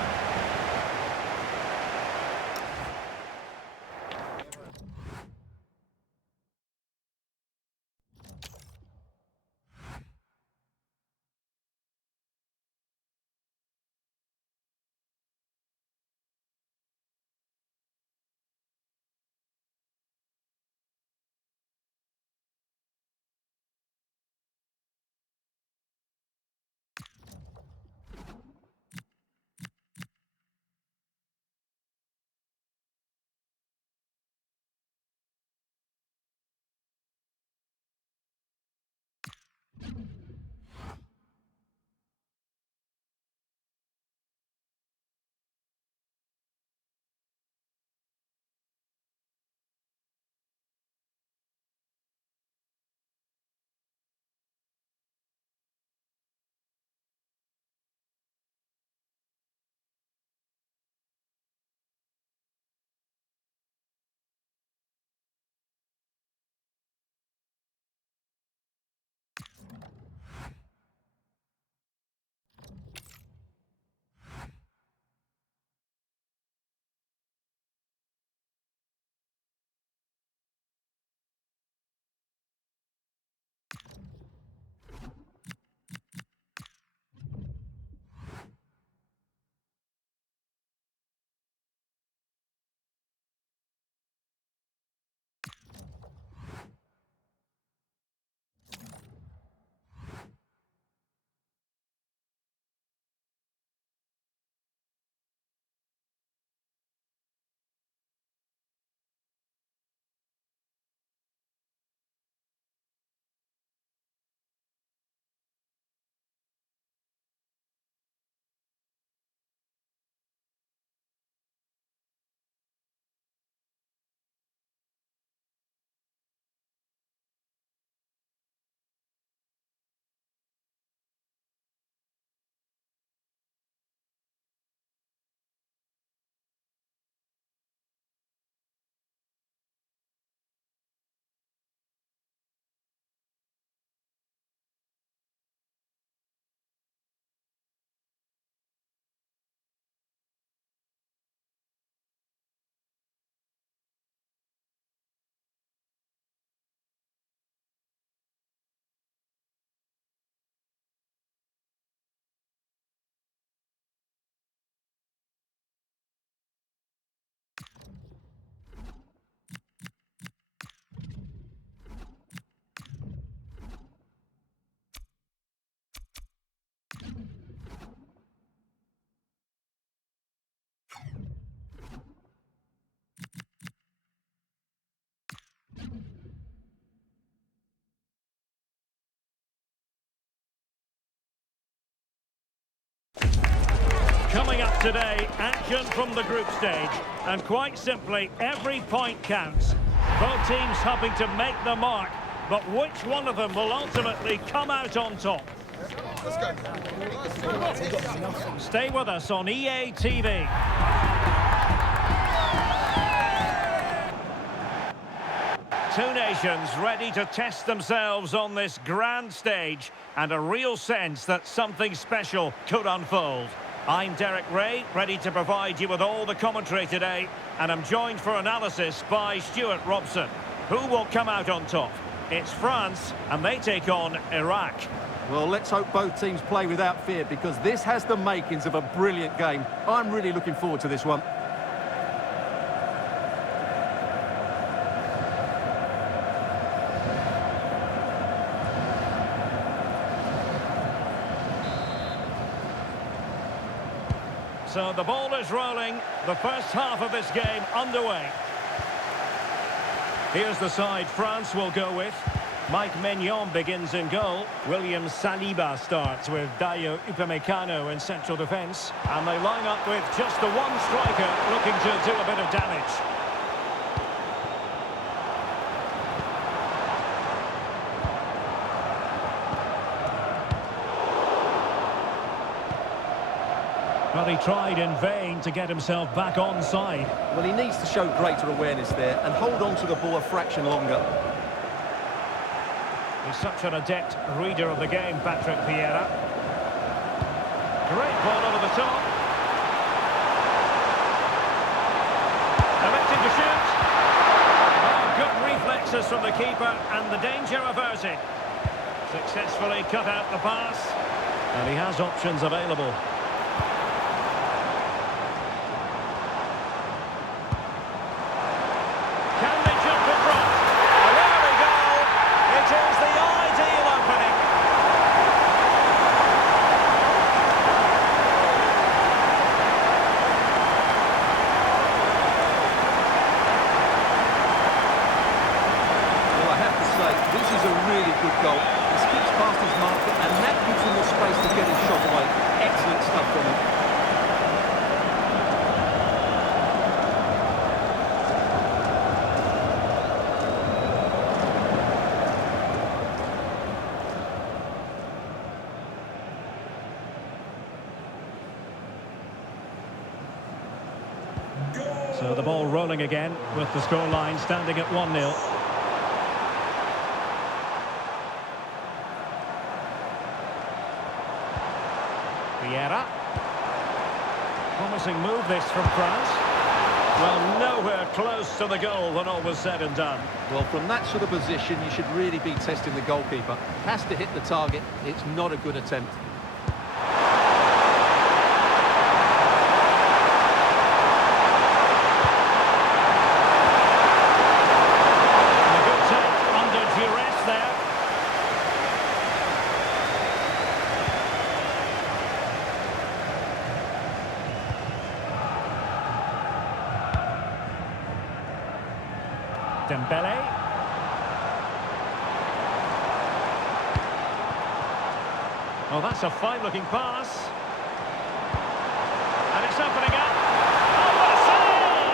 Coming up today, action from the group stage. And quite simply, every point counts. Both teams hoping to make the mark, but which one of them will ultimately come out on top? Let's go. Stay with us on EA TV. Two nations ready to test themselves on this grand stage, and a real sense that something special could unfold. I'm Derek Ray, ready to provide you with all the commentary today, and I'm joined for analysis by Stuart Robson. Who will come out on top? It's France, and they take on Iraq. Well, let's hope both teams play without fear, because this has the makings of a brilliant game. I'm really looking forward to this one. So the ball is rolling, the first half of this game underway. Here's the side France will go with. Mike Maignan begins in goal. William Saliba starts with Dayo Upamecano in central defence. And they line up with just the one striker looking to do a bit of damage. But he tried in vain to get himself back onside. Well, he needs to show greater awareness there and hold on to the ball a fraction longer. He's such an adept reader of the game, Patrick Vieira. Great ball over the top. Electing to shoot. Oh, good reflexes from the keeper and the danger averted. Successfully cut out the pass. And he has options available. So the ball rolling again with the scoreline standing at 1-0. Vieira. Promising move this from France. Well, nowhere close to the goal when all was said and done. Well, from that sort of position, you should really be testing the goalkeeper. Has to hit the target. It's not a good attempt. A good take under duress there. Dembele. Oh, that's a fine-looking pass. And it's opening up. Oh, what a save!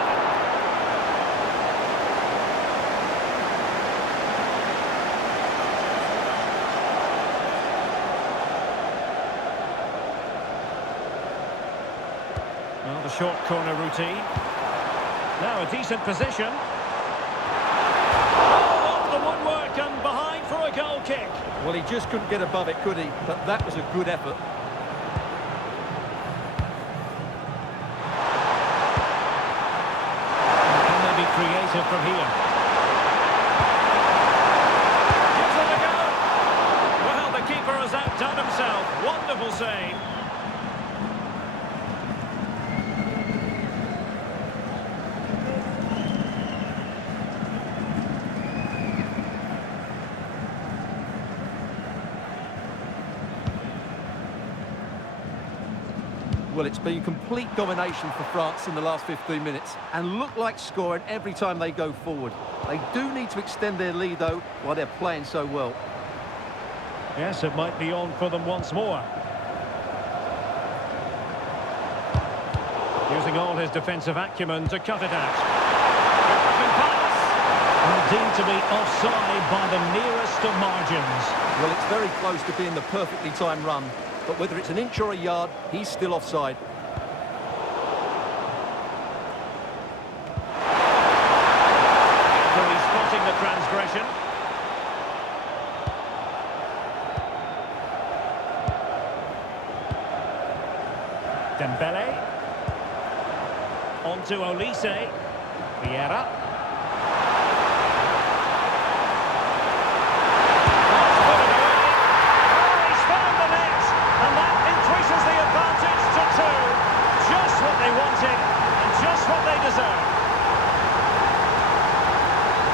Well, the short corner routine. Now a decent position. And behind for a goal kick. Well, he just couldn't get above it, could he? But that was a good effort. Can they be creative from here? Gives it a go. Well, the keeper has outdone himself. Wonderful save. Well, it's been complete domination for France in the last 15 minutes and look like scoring every time they go forward. They do need to extend their lead, though, while they're playing so well. Yes, it might be on for them once more. Using all his defensive acumen to cut it out. Good pass. And deemed to be offside by the nearest of margins. Well, it's very close to being the perfectly timed run. But whether it's an inch or a yard, he's still offside. Referee spotting the transgression. Dembele. On to Olise. Vieira.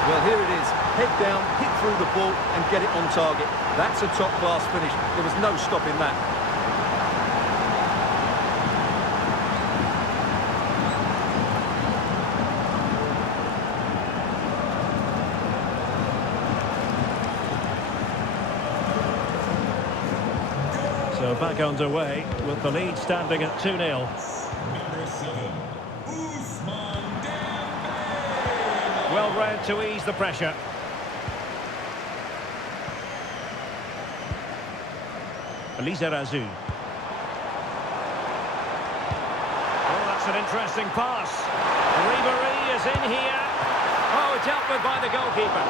Well, here it is. Head down, hit through the ball and get it on target. That's a top-class finish. There was no stopping that. So back underway with the lead standing at 2-0. Well read to ease the pressure. Lizarazu. Oh, that's an interesting pass. Ribery is in here. Oh, dealt with by the goalkeeper.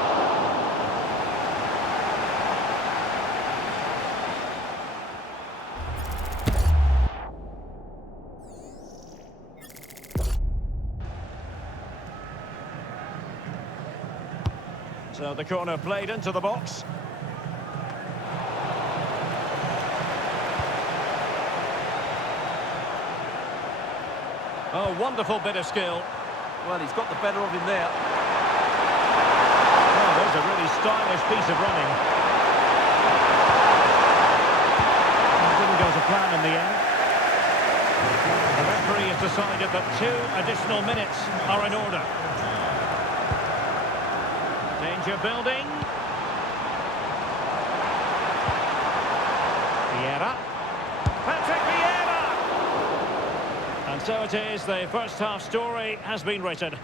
So the corner played into the box. Oh, wonderful bit of skill. Well, he's got the better of him there. Oh, there's a really stylish piece of running. It didn't go to plan in the end. The referee has decided that 2 additional minutes are in order. Danger building. Vieira. Patrick Vieira! And so it is, the first half story has been written.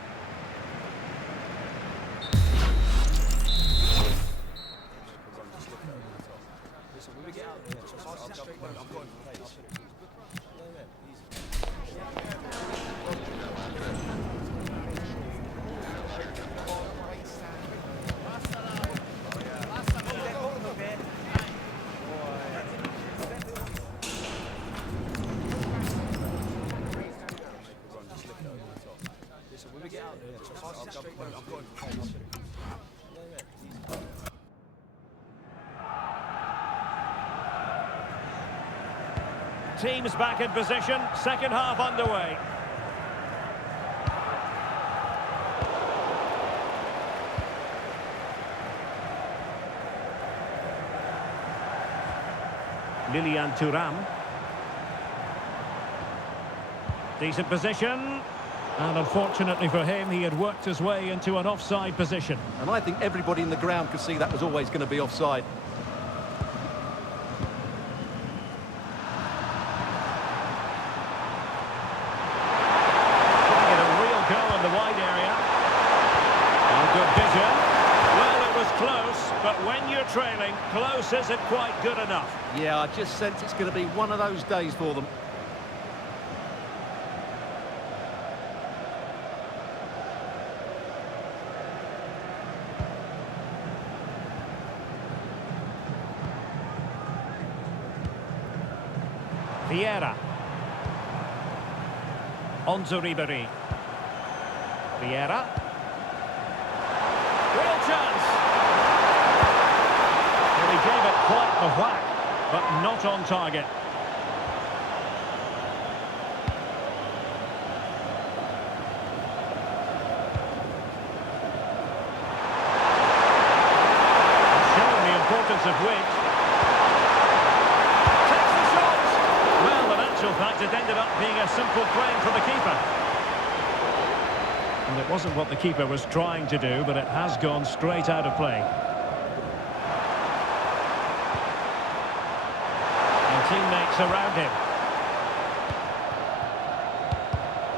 teams back in position. Second half underway. Lilian Thuram. Decent position. And unfortunately for him, he had worked his way into an offside position. And I think everybody in the ground could see that was always going to be offside. Giving it a real go in the wide area. And good vision. Well, it was close, but when you're trailing, close isn't quite good enough. Yeah, I just sense it's going to be one of those days for them. Vieira. Onzo Ribery. Vieira. Real chance. Well, he gave it quite the whack, but not on target. Showing the importance of width. In fact, it ended up being a simple claim for the keeper. And it wasn't what the keeper was trying to do, but it has gone straight out of play. And teammates around him.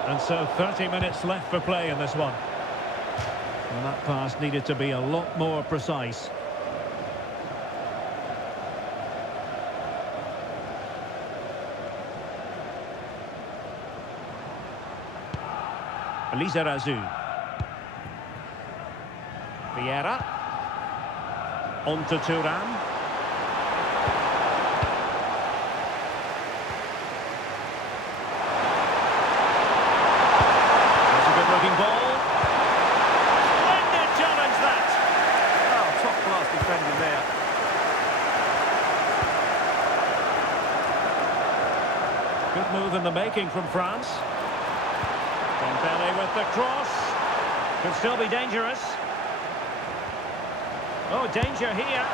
And so 30 minutes left for play in this one. And that pass needed to be a lot more precise. Lizarazu. Vieira. On to Thuram. That's a good looking ball. Splendid challenge that. Oh, top class defending there. Good move in the making from France. Dembele with the cross. Could still be dangerous. Oh, danger here.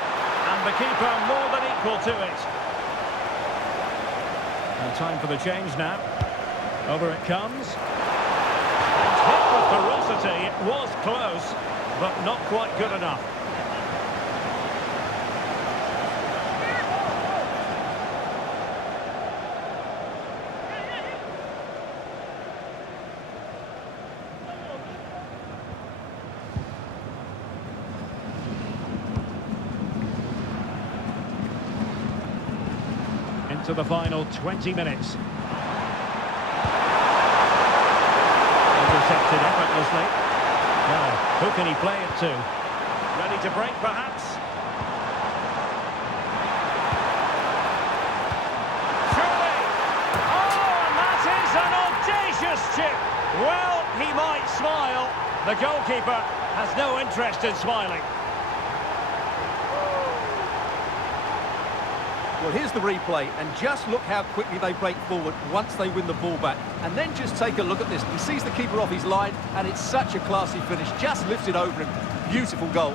And the keeper more than equal to it. And time for the change now. Over it comes. And hit with ferocity. It was close, but not quite good enough. To the final 20 minutes. Intercepted effortlessly. Now, who can he play it to? Ready to break, perhaps? Surely! Oh, and that is an audacious chip! Well, he might smile. The goalkeeper has no interest in smiling. Well, here's the replay, and just look how quickly they break forward once they win the ball back. And then just take a look at this. He sees the keeper off his line, and it's such a classy finish. Just lifts it over him. Beautiful goal.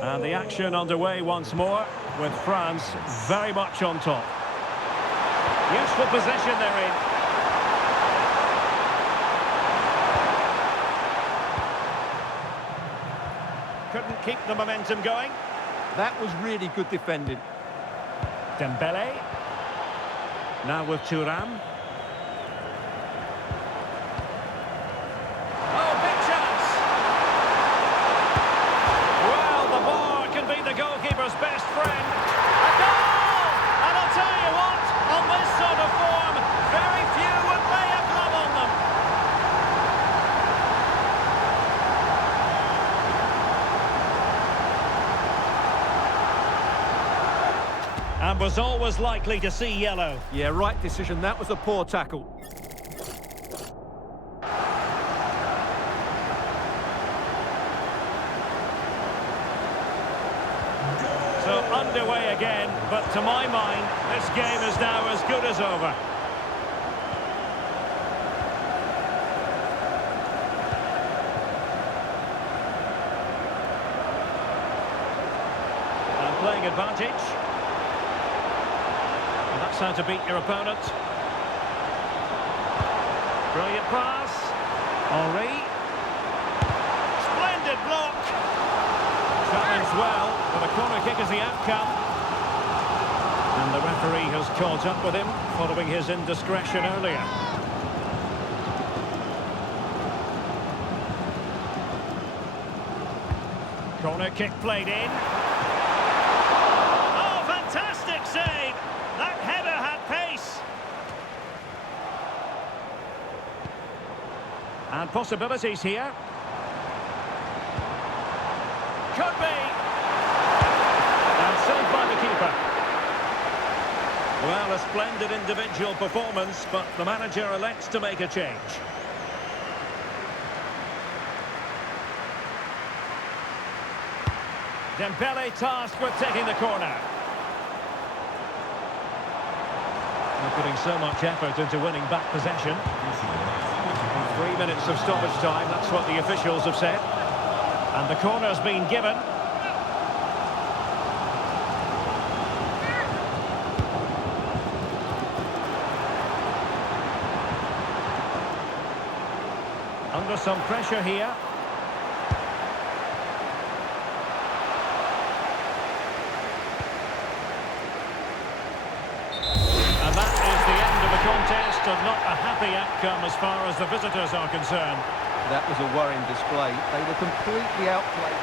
And the action underway once more, with France very much on top. Useful position they're in. Couldn't keep the momentum going. That was really good defending. Dembele. Now with Thuram. Oh, big chance! Well, the bar can be the goalkeeper's best friend. A goal! And I'll tell you what, on this sort of form, very few would lay a glove on them. And was always likely to see yellow. Yeah, right decision. That was a poor tackle. underway again, but to my mind, this game is now as good as over. And playing advantage. And that's how to beat your opponent. Brilliant pass. Henri. Splendid block. Challenged well, but a corner kick is the outcome. And the referee has caught up with him, following his indiscretion earlier. Corner kick played in. Oh, fantastic save! That header had pace. And possibilities here. Could be. And saved by the keeper. Well, a splendid individual performance, but the manager elects to make a change. Dembele tasked with taking the corner. They're putting so much effort into winning back possession. 3 minutes of stoppage time, that's what the officials have said. And the corner's been given. Under some pressure here. And that is the end of the contest, and not a happy outcome as far as the visitors are concerned. That was a worrying display. They were completely outplayed.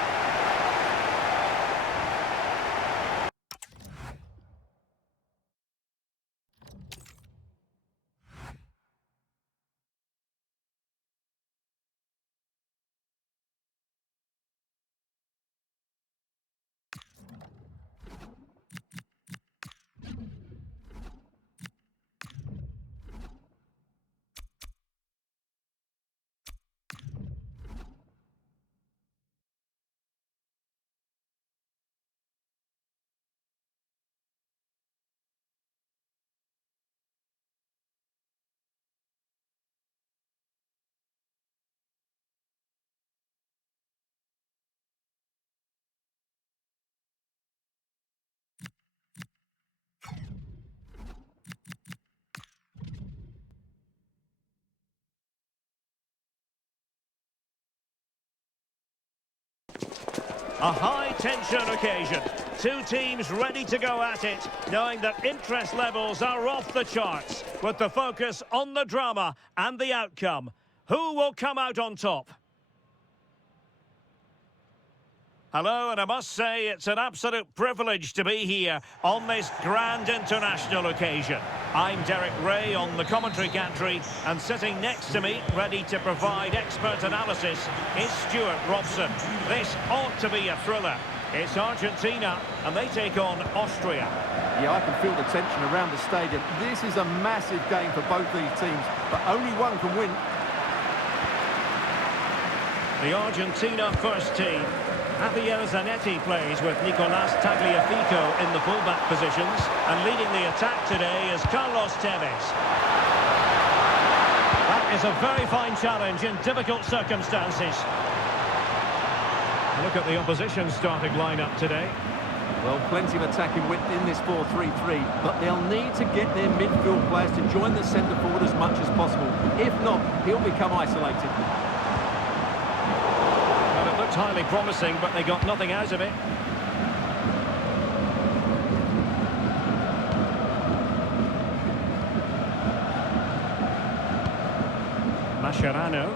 A high-tension occasion. Two teams ready to go at it, knowing that interest levels are off the charts, with the focus on the drama and the outcome. Who will come out on top? Hello, and I must say it's an absolute privilege to be here on this grand international occasion. I'm Derek Ray on the commentary gantry, and sitting next to me, ready to provide expert analysis, is Stuart Robson. This ought to be a thriller. It's Argentina, and they take on Austria. Yeah, I can feel the tension around the stadium. This is a massive game for both these teams, but only one can win. The Argentina first team. Javier Zanetti plays with Nicolas Tagliafico in the fullback positions, and leading the attack today is Carlos Tevez. That is a very fine challenge in difficult circumstances. Look at the opposition starting lineup today. Well, plenty of attacking width in this 4-3-3, but they'll need to get their midfield players to join the centre forward as much as possible. If not, he'll become isolated. Highly promising, but they got nothing out of it. Mascherano.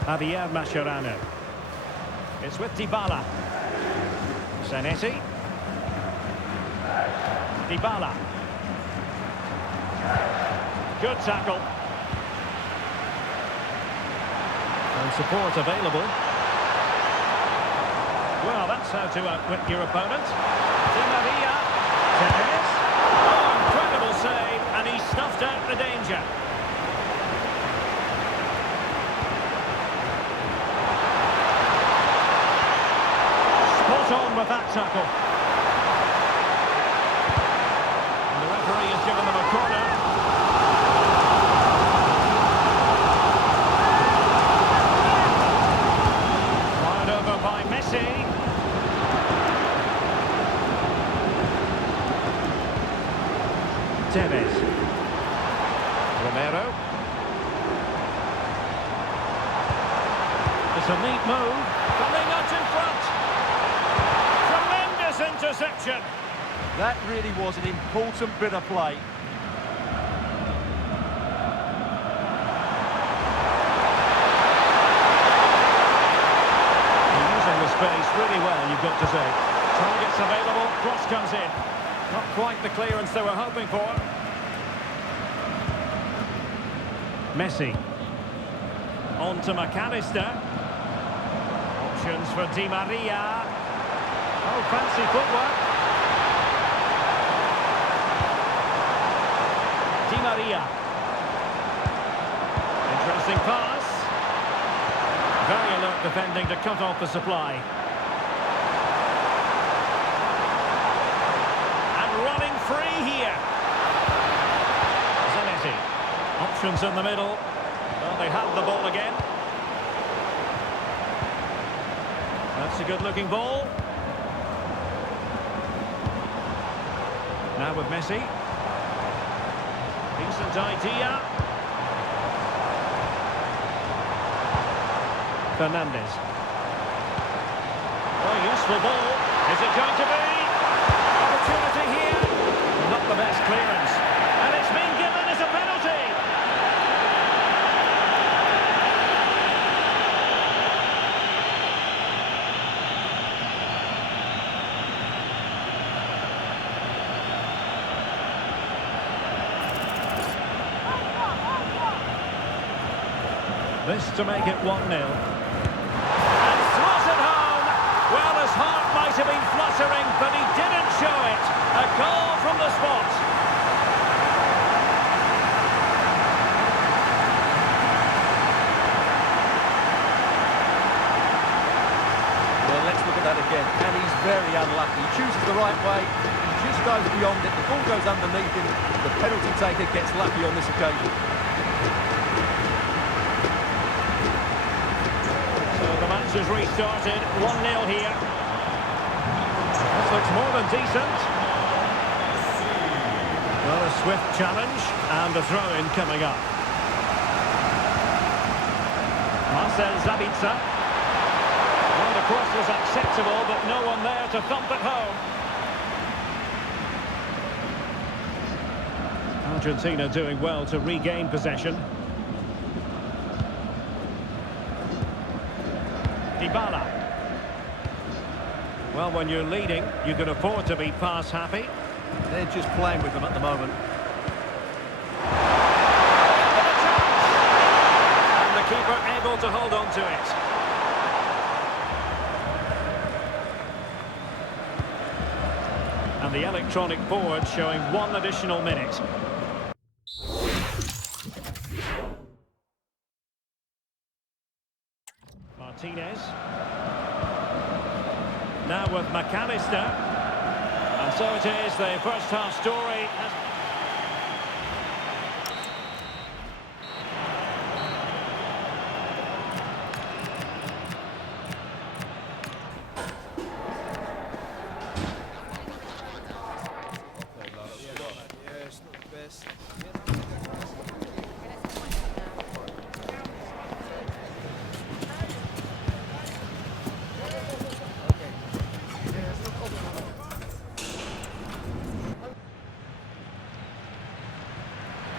Javier Mascherano. It's with Dybala. Zanetti. Dybala. Good tackle. And support available. Well, that's how to outwit your opponent. Di Maria. Tevez. Oh, incredible save, and he snuffed out the danger. tackle. And the referee has given them a corner. Fired over by Messi. Tevez. Romero. It's a neat move. Coming out in front. Tremendous interception. That really was an important bit of play. They're using the space really well, you've got to say. Targets available, cross comes in. Not quite the clearance they were hoping for. Messi. On to McAllister. Options for Di Maria. Oh, fancy footwork. Di Maria. Interesting pass. Very alert defending to cut off the supply. And running free here. Zanetti. Options in the middle. Well, they have the ball again. That's a good-looking ball. Now with Messi. Decent idea. Fernandes. Oh, useful ball. Is it going to be? Opportunity here. Not the best clearance. And it's been given as a penalty. This to make it 1-0. And throws it home. Well, his heart might have been fluttering, but he didn't show it. A goal from the spot. Well, let's look at that again. And he's very unlucky. He chooses the right way. He just goes beyond it. The ball goes underneath him. The penalty taker gets lucky on this occasion. The match has restarted, 1-0 here. This looks more than decent. Well, a swift challenge and a throw-in coming up. Marcel Sabitzer. Well, the cross was acceptable, but no one there to thump it home. Argentina doing well to regain possession. Dybala. Well, when you're leading, you can afford to be pass happy. They're just playing with them at the moment. And the keeper able to hold on to it. And the electronic board showing 1 additional minute. Martinez. Now with McAllister. And so it is, the first half story has...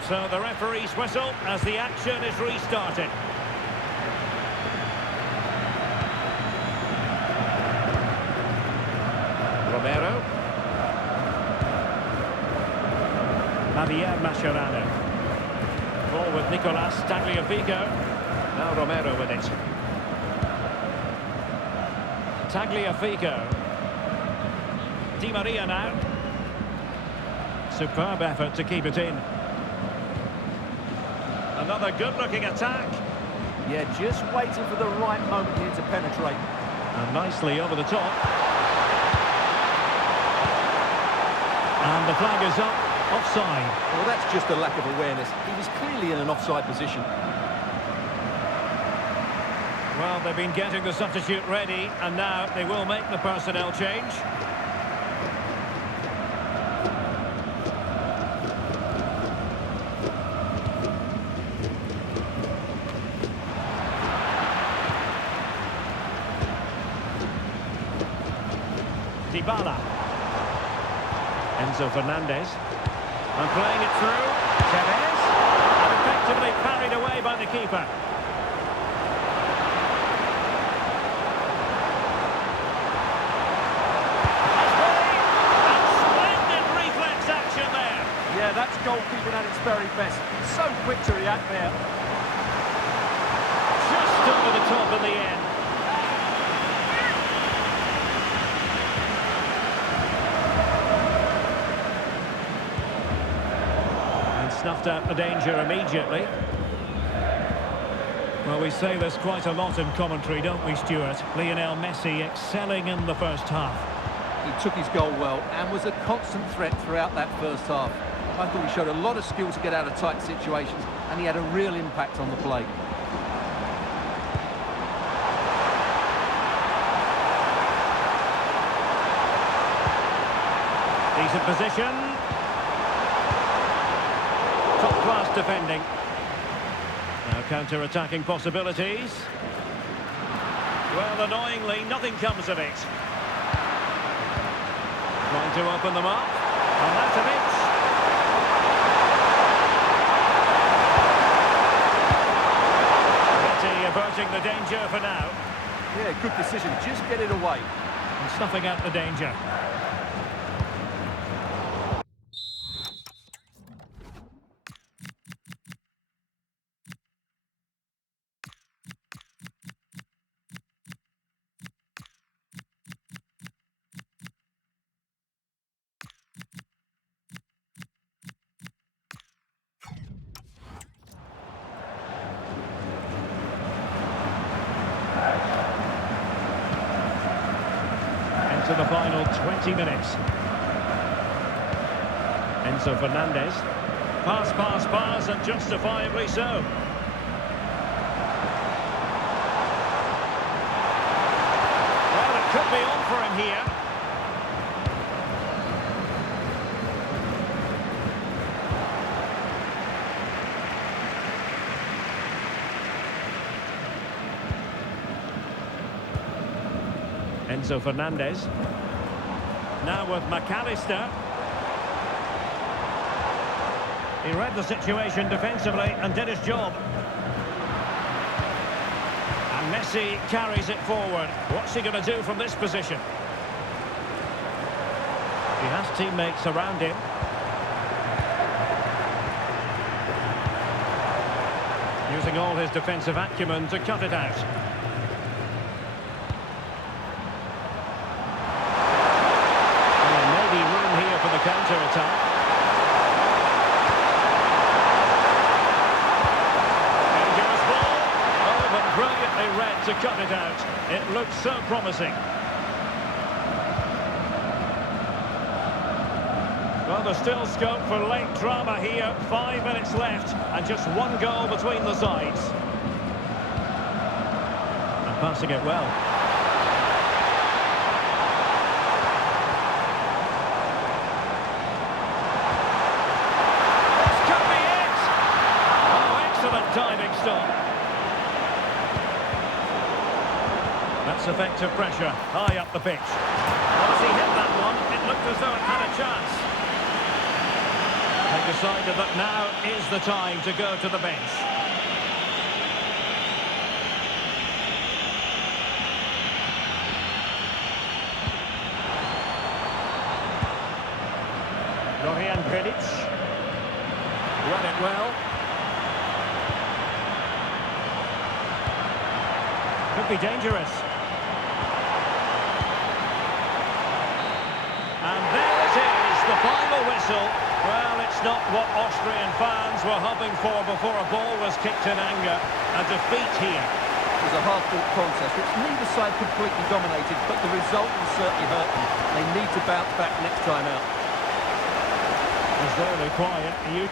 So the referee's whistle as the action is restarted. Romero. Javier Mascherano. Ball with Nicolas Tagliafico. Now Romero with it. Tagliafico. Di Maria now. Superb effort to keep it in. Another good-looking attack. Yeah, just waiting for the right moment here to penetrate. And nicely over the top. And the flag is up. Offside. Well, that's just a lack of awareness. He was clearly in an offside position. Well, they've been getting the substitute ready, and now they will make the personnel change. Dybala. Enzo Fernandez. And playing it through. Tevez. And effectively parried away by the keeper. Yeah, that's goalkeeping at its very best. So quick to react there. Just over the top in the end. And snuffed out the danger immediately. Well, we say this quite a lot in commentary, don't we, Stuart? Lionel Messi excelling in the first half. He took his goal well and was a constant threat throughout that first half. I thought he showed a lot of skill to get out of tight situations, and he had a real impact on the play. Decent position. Top-class defending. Now counter-attacking possibilities. Well, annoyingly, nothing comes of it. Trying to open them up. Arnautovic. Averting the danger for now. Yeah, good decision. Just get it away. And snuffing out the danger. To the final 20 minutes. Enzo Fernandez. Pass, and justifiably so. Well, it could be on for him here. Enzo Fernandez. Now with McAllister. He read the situation defensively and did his job. And Messi carries it forward. What's he going to do from this position? He has teammates around him. Using all his defensive acumen to cut it out. Counter-attack. Dangerous ball. Oh, but brilliantly read to cut it out. It looks so promising. Well, there's still scope for late drama here. 5 minutes left and just one goal between the sides. And passing it well. Diving stop. That's effective pressure, high up the pitch. Well, as he hit that one, it looked as though it had a chance. They decided that now is the time to go to the bench. Dorian Gredic. Run it well. Could be dangerous. And there it is, the final whistle. Well, it's not what Austrian fans were hoping for before a ball was kicked in anger. A defeat here. It was a hard-fought contest, which neither side completely dominated, but the result will certainly hurt them. They need to bounce back next time out. It's really quiet. You...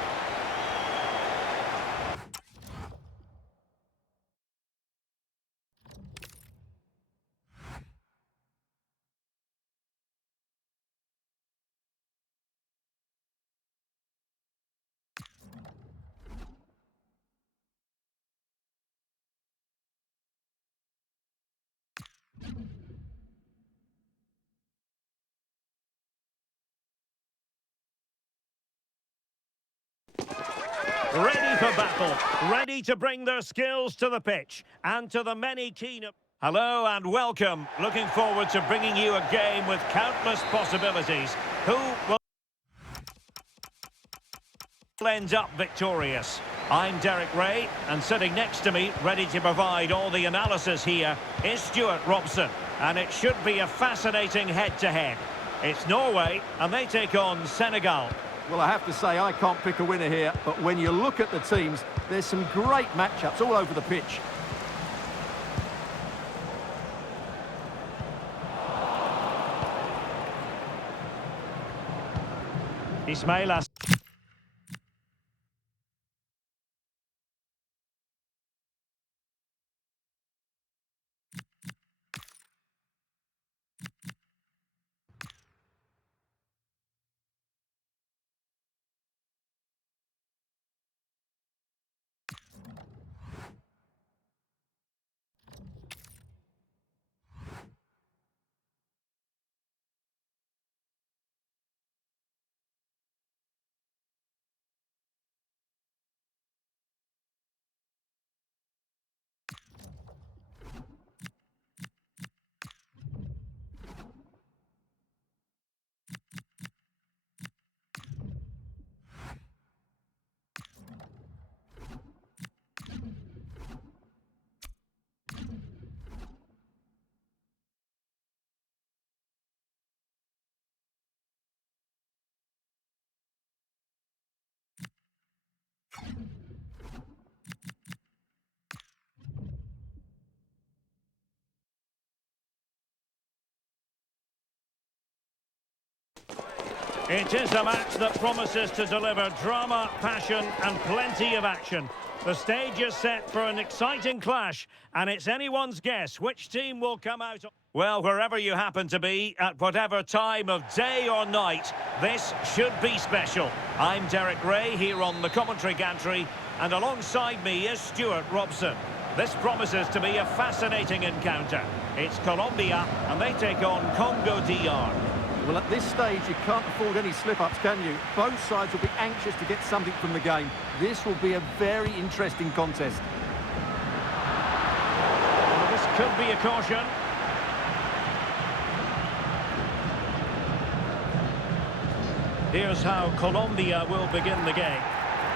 Ready for battle, ready to bring their skills to the pitch and to the many keen... Hello and welcome. Looking forward to bringing you a game with countless possibilities. Who will end up victorious? I'm Derek Ray, and sitting next to me, ready to provide all the analysis here, is Stuart Robson. And it should be a fascinating head-to-head. It's Norway, and they take on Senegal. Well, I have to say, I can't pick a winner here, but when you look at the teams, there's some great matchups all over the pitch. Ismail. It is a match that promises to deliver drama, passion and plenty of action. The stage is set for an exciting clash, and it's anyone's guess which team will come out. Well, wherever you happen to be, at whatever time of day or night, this should be special. I'm Derek Ray here on the commentary gantry, and alongside me is Stuart Robson. This promises to be a fascinating encounter. It's Colombia, and they take on Congo DR. Well, at this stage, you can't afford any slip-ups, can you? Both sides will be anxious to get something from the game. This will be a very interesting contest. Well, this could be a caution. Here's how Colombia will begin the game.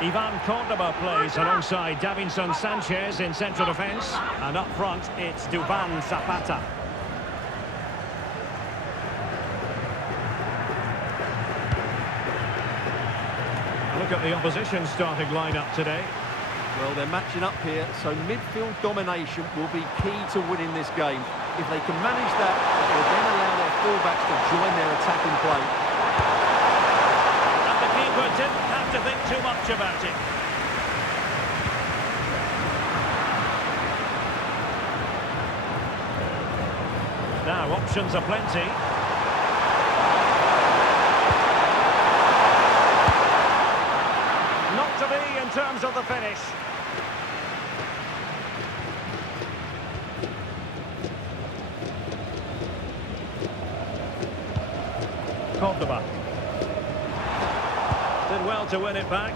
Ivan Cordoba plays alongside Davinson Sanchez in central defence. And up front, it's Duvan Zapata. Look at the opposition starting lineup today. Well, they're matching up here, so midfield domination will be key to winning this game. If they can manage that, it will then allow their fullbacks to join their attacking play. And the keeper didn't have to think too much about it. Now, options are plenty. Not to be in terms of the finish. Cordoba. Did well to win it back.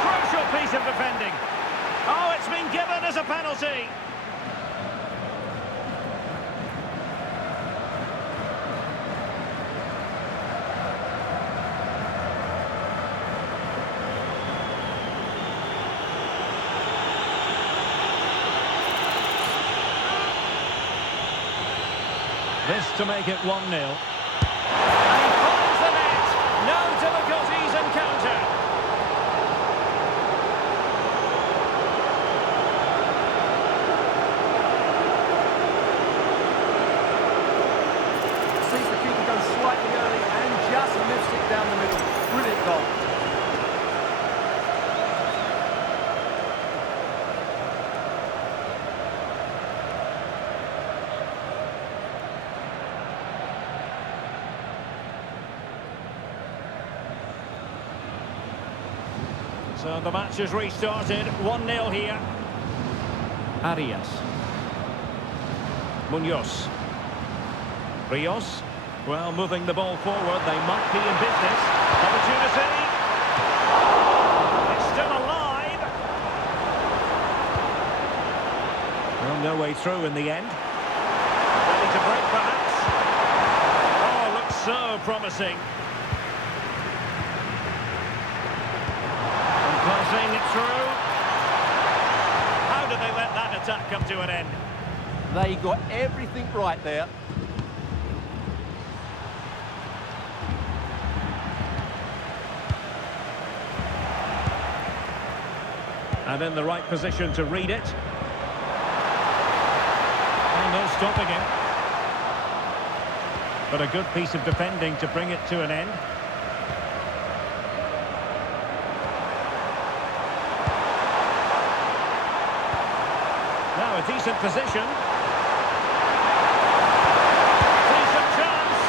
Crucial piece of defending. Oh, it's been given as a penalty. This to make it 1-0. And he finds the net. No difficulties encountered. Sees the keeper go slightly So the match has restarted. 1-0 here. Arias. Munoz. Rios. Well, moving the ball forward. They might be in business. Opportunity. It's still alive. Well, no way through in the end. Ready to break, perhaps. Oh, looks so promising. And passing it through. How did they let that attack come to an end? They got everything right there. And in the right position to read it. And no stopping him. But a good piece of defending to bring it to an end. Now a decent position. Decent chance.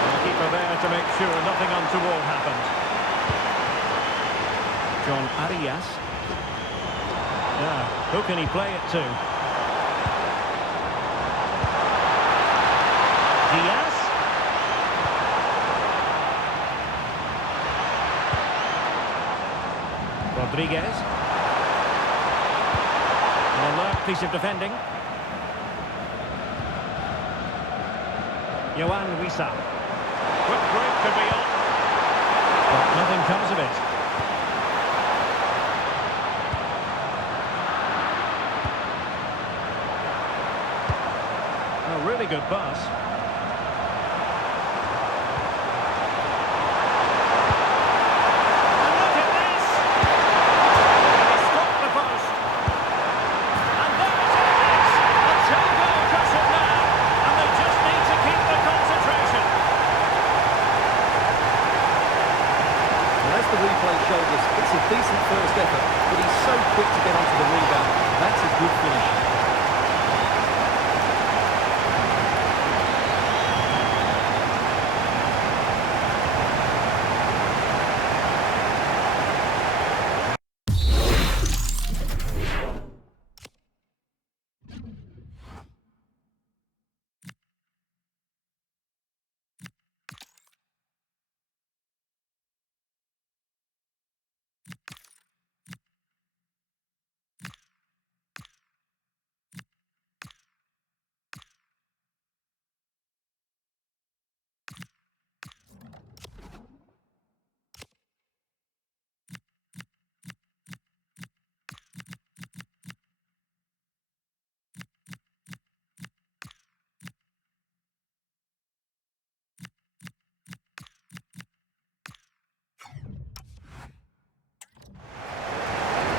And the keeper there to make sure nothing untoward happened. John Arias. Now, who can he play it to? Diaz. Rodriguez. An alert piece of defending. Johan Wissa. Quick break could be on. But nothing comes of it. A really good pass. And look at this! He stopped the post. And there it is! A two-goal cushion now. And they just need to keep the concentration. Well, as the replay showed us, it's a decent first effort, but he's so quick to get onto the rebound. That's a good finish.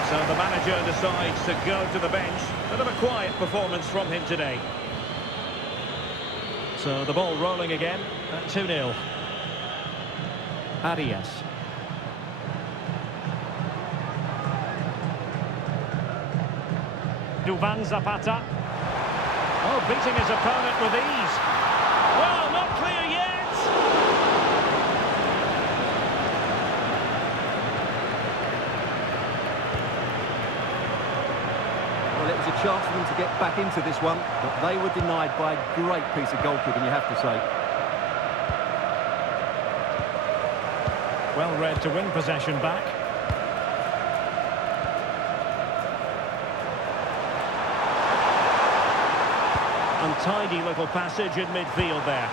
So the manager decides to go to the bench. Bit of a quiet performance from him today. So the ball rolling again at 2-0. Arias. Duvan Zapata. Oh, beating his opponent with ease. Well, not clear yet. Well, it was a chance for them to get back into this one, but they were denied by a great piece of goalkeeping, you have to say. Well read to win possession back. Untidy little passage in midfield there.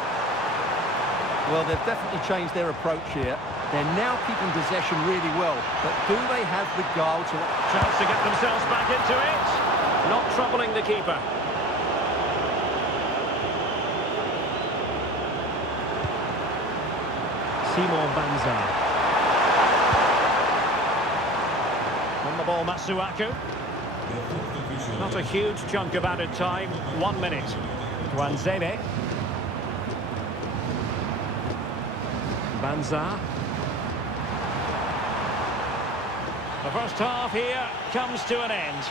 Well, they've definitely changed their approach here. They're now keeping possession really well, but do they have the goal to... Chance to get themselves back into it. Not troubling the keeper. Simon Banza. On the ball, Masuaku. Not a huge chunk of added time. 1 minute. Wanzebe. Banza. The first half here comes to an end.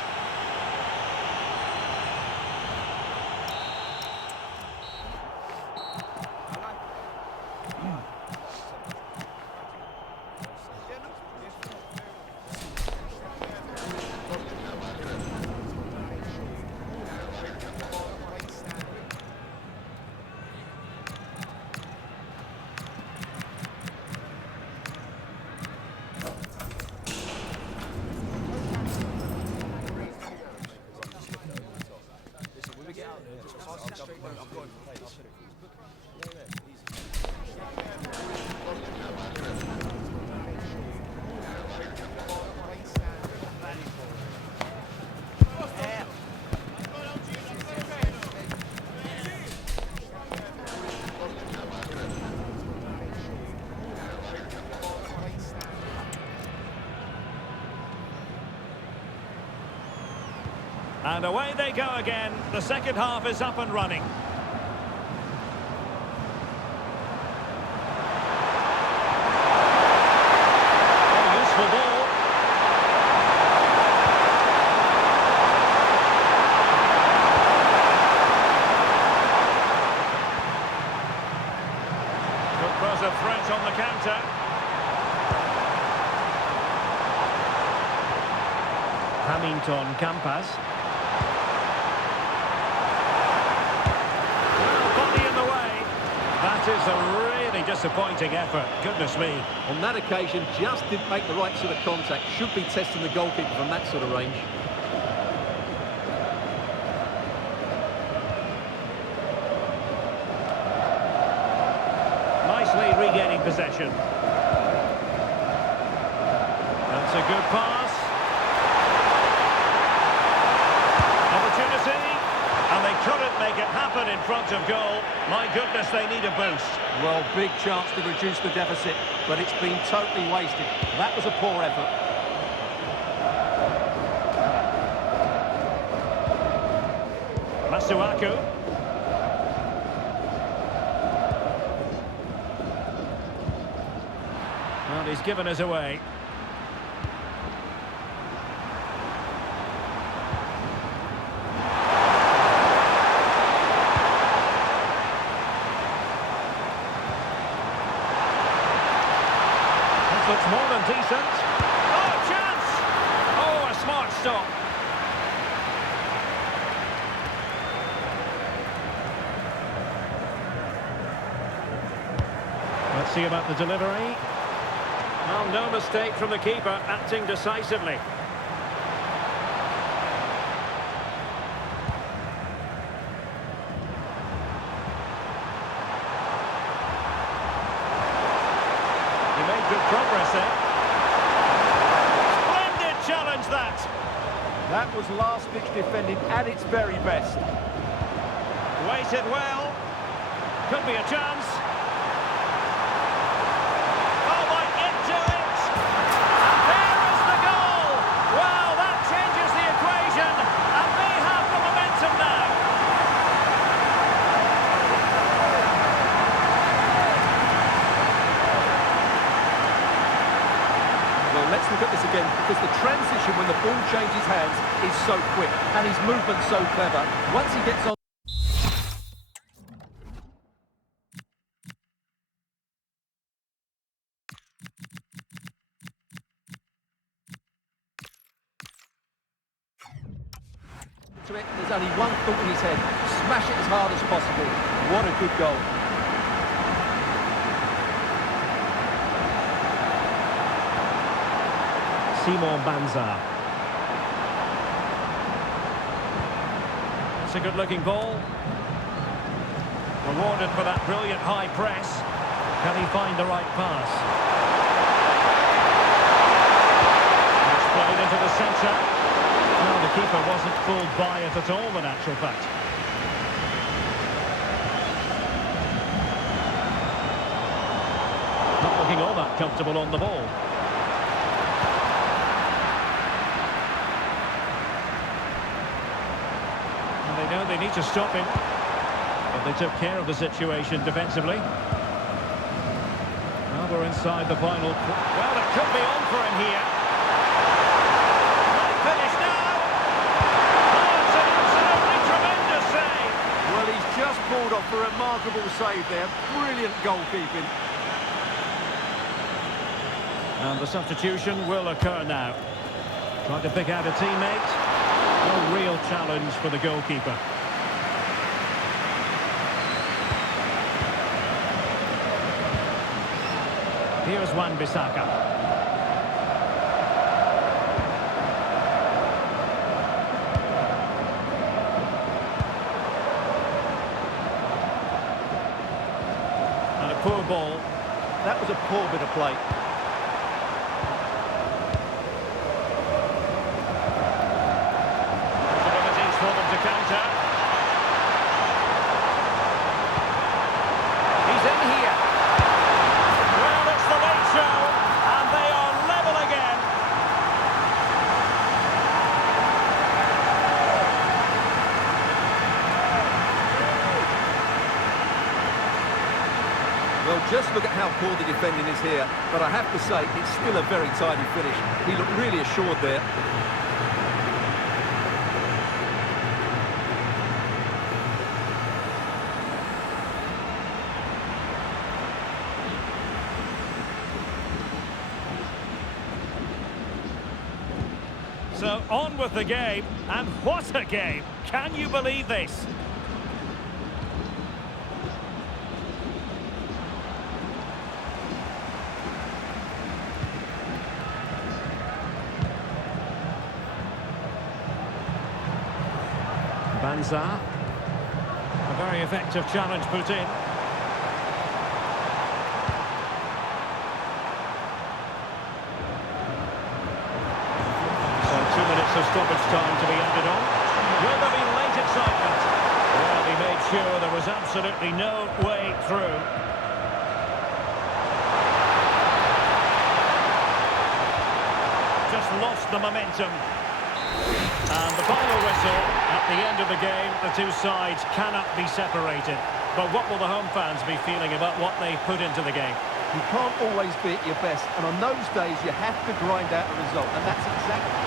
And away they go again. The second half is up and running. Oh, useful ball. Could pose a threat on the counter. Hamilton Campas. Body in the way. That is a really disappointing effort. Goodness me. On that occasion, just didn't make the right sort of contact. Should be testing the goalkeeper from that sort of range. Nicely regaining possession. That's a good pass. Opportunity, and they couldn't make it happen in front of goal. My goodness, they need a boost. Well, big chance to reduce the deficit, but it's been totally wasted. That was a poor effort. Masuaku. Well, he's given us away. Looks more than decent. Oh, chance! Oh, a smart stop. Let's see about the delivery. Well, no mistake from the keeper, acting decisively. Good progress there. Splendid challenge, that. That was last-ditch defending at its very best. Waited well. Could be a chance. Oh, might get to it. And there is the goal. Wow, that changes the equation. And they have the momentum now. Let's look at this again, because the transition when the ball changes hands is so quick, and his movement's so clever. Once he gets on... to it, there's only one thought in his head: smash it as hard as possible. What a good goal. Simon Banza. It's a good-looking ball. Rewarded for that brilliant high press. Can he find the right pass? It's played into the centre. Well, the keeper wasn't fooled by it at all, in actual fact. Not looking all that comfortable on the ball. They know they need to stop him, but they took care of the situation defensively. Now we're inside the final. Well, it could be on for him here. Might finish now. Oh, it's an absolutely tremendous save. Well, he's just pulled off a remarkable save there. Brilliant goalkeeping. And the substitution will occur now. Trying to pick out a teammate. A real challenge for the goalkeeper. Here's Wan-Bissaka. And a poor ball. That was a poor bit of play. For them to counter. He's in here. Well, it's the late show, and they are level again. Just look at how poor the defending is here. But I have to say, it's still a very tidy finish. He looked really assured there. So on with the game, and what a game! Can you believe this? Banza. A very effective challenge put in. So 2 minutes of stoppage time to be added on. Will there be late excitement? Well, he made sure there was absolutely no way through. Just lost the momentum. And the final whistle, at the end of the game, the two sides cannot be separated. But what will the home fans be feeling about what they put into the game? You can't always be at your best, and on those days you have to grind out a result, and that's exactly...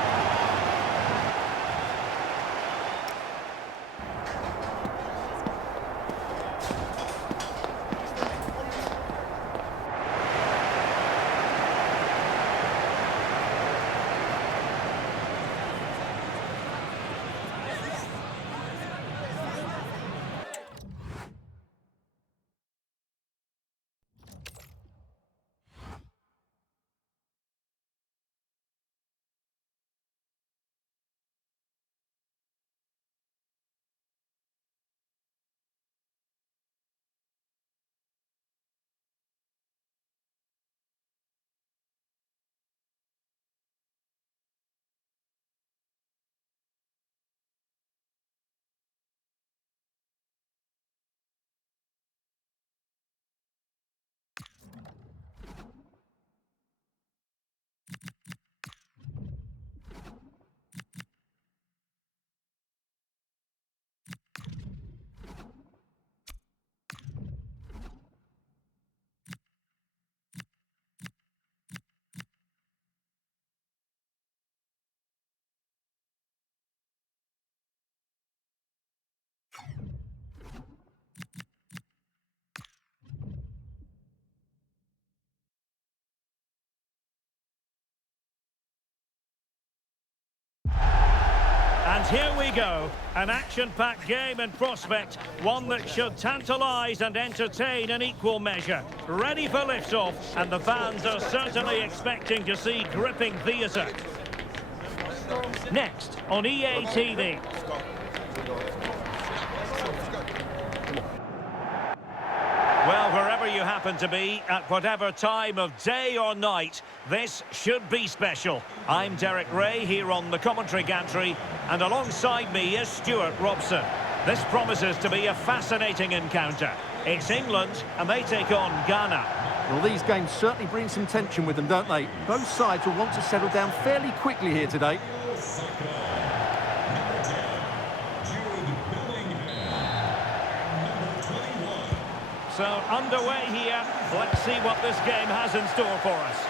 And here we go, an action-packed game in prospect, one that should tantalise and entertain in equal measure. Ready for lift-off, and the fans are certainly expecting to see gripping theatre. Next on EA TV. Well, wherever you happen to be, at whatever time of day or night, this should be special. I'm Derek Ray here on the commentary gantry, and alongside me is Stuart Robson. This promises to be a fascinating encounter. It's England, and they take on Ghana. Well, these games certainly bring some tension with them, don't they? Both sides will want to settle down fairly quickly here today. So, underway here. Let's see what this game has in store for us.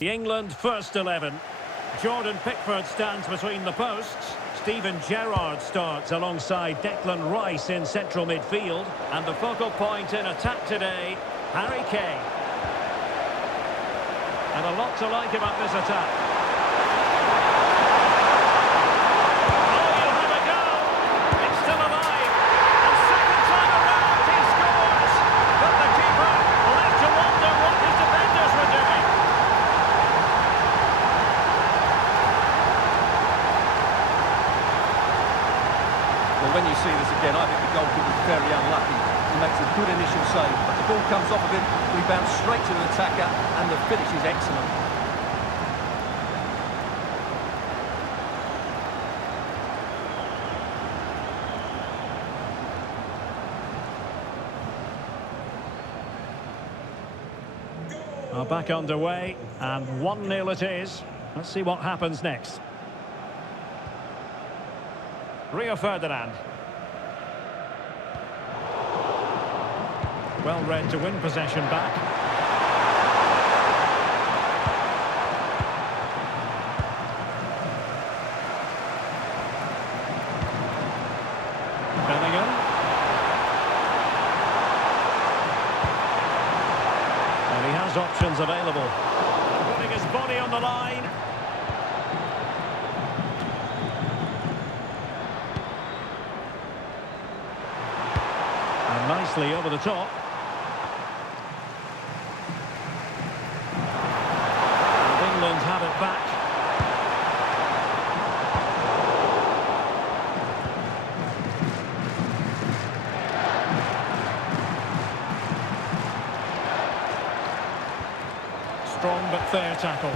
The England first 11. Jordan Pickford stands between the posts. Steven Gerrard starts alongside Declan Rice in central midfield. And the focal point in attack today, Harry Kane. And a lot to like about this attack. When you see this again, I think the goalkeeper's very unlucky. He makes a good initial save, but the ball comes off of him, rebounds straight to the attacker, and the finish is excellent. Back underway, and 1-0 it is. Let's see what happens next. Rio Ferdinand. Well read to win possession back. Bellingham. And he has options available. Putting his body on the line. And nicely over the top. And England have it back. Strong but fair tackle.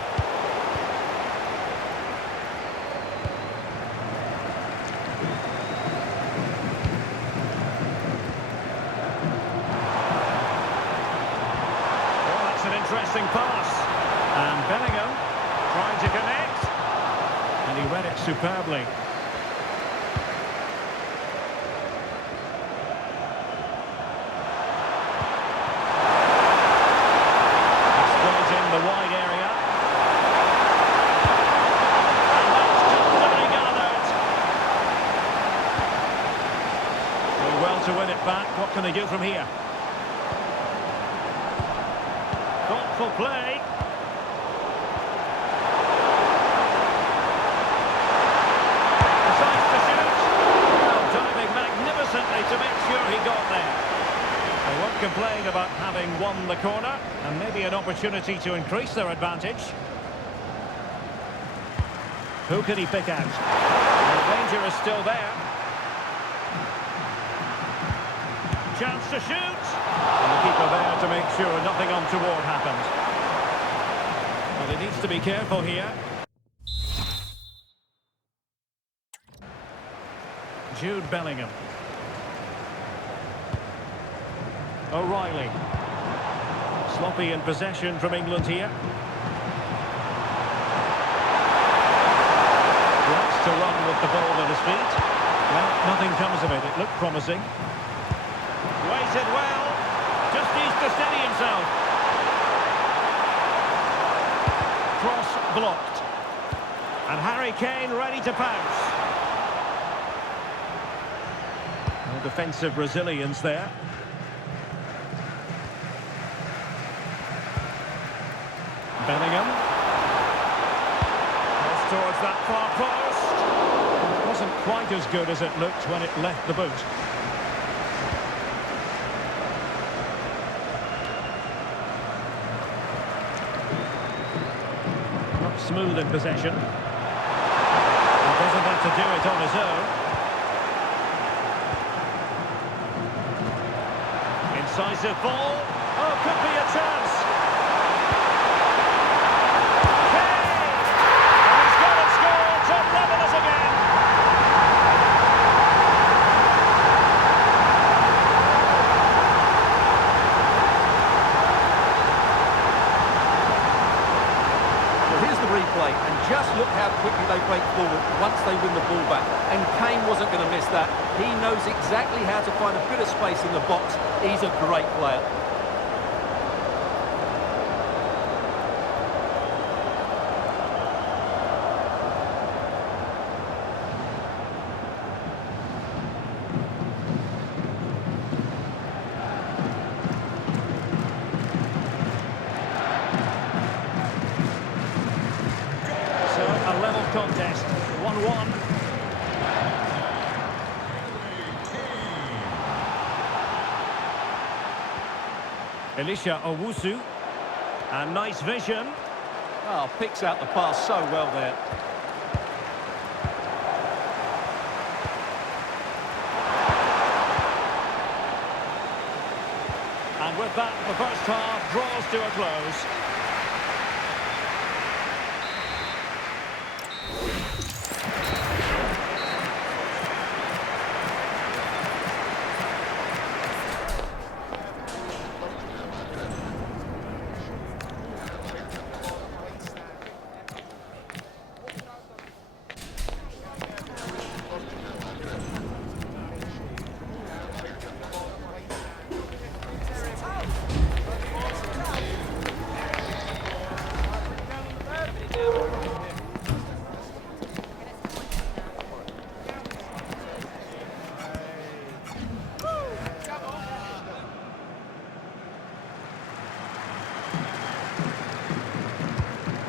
Oh, that's an interesting pass. And Bellingham trying to connect. And he read it superbly. The wide area. And that's comfortably gathered. Doing well to win it back. What can they do from here? Thoughtful play. Decides to shoot. Well, diving magnificently to make sure he got there. They won't complain about having won the corner, and maybe an opportunity to increase their advantage. Who can he pick out? The danger is still there. Chance to shoot! And the keeper there to make sure nothing untoward happens. But he needs to be careful here. Jude Bellingham. O'Reilly. Sloppy in possession from England here. Likes to run with the ball at his feet. Well, nothing comes of it. It looked promising. Waited well. Just needs to steady himself. Cross blocked. And Harry Kane ready to pounce. No defensive resilience there. Bellingham. Cross towards that far post. It wasn't quite as good as it looked when it left the boot. Not smooth in possession. He doesn't have to do it on his own. Incisive ball. Oh, could be a chance. And just look how quickly they break forward once they win the ball back. And Kane wasn't going to miss that. He knows exactly how to find a bit of space in the box. He's a great player. Elisha Owusu. And nice vision. Oh, picks out the pass so well there. And with that, the first half draws to a close.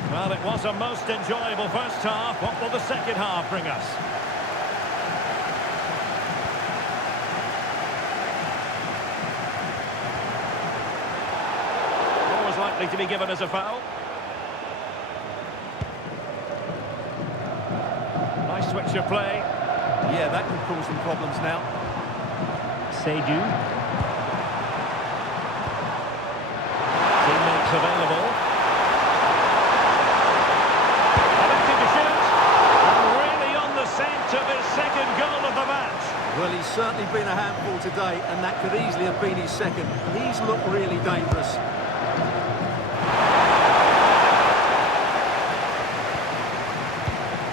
Well, it was a most enjoyable first half. What will the second half bring us? Always likely to be given as a foul. Nice switch of play. Yeah, that could cause some problems now. Seydu. Teammates available. Of his second goal of the match. Well, he's certainly been a handful today, and that could easily have been his second. He's looked really dangerous.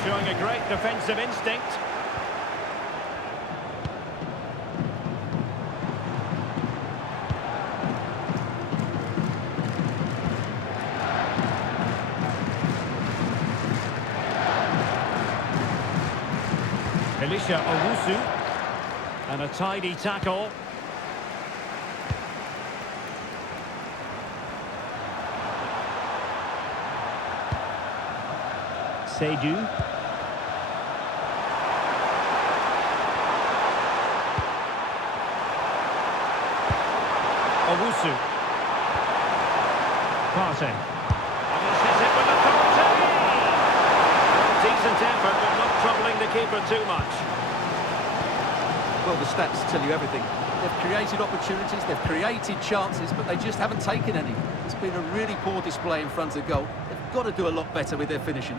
Showing a great defensive instinct. Elisha Owusu. And a tidy tackle. Seydu. Owusu. Partey. And he says it with authority. Decent effort, but not troubling the keeper too much. Well, the stats tell you everything. They've created opportunities, they've created chances, but they just haven't taken any. It's been a really poor display in front of goal. They've got to do a lot better with their finishing.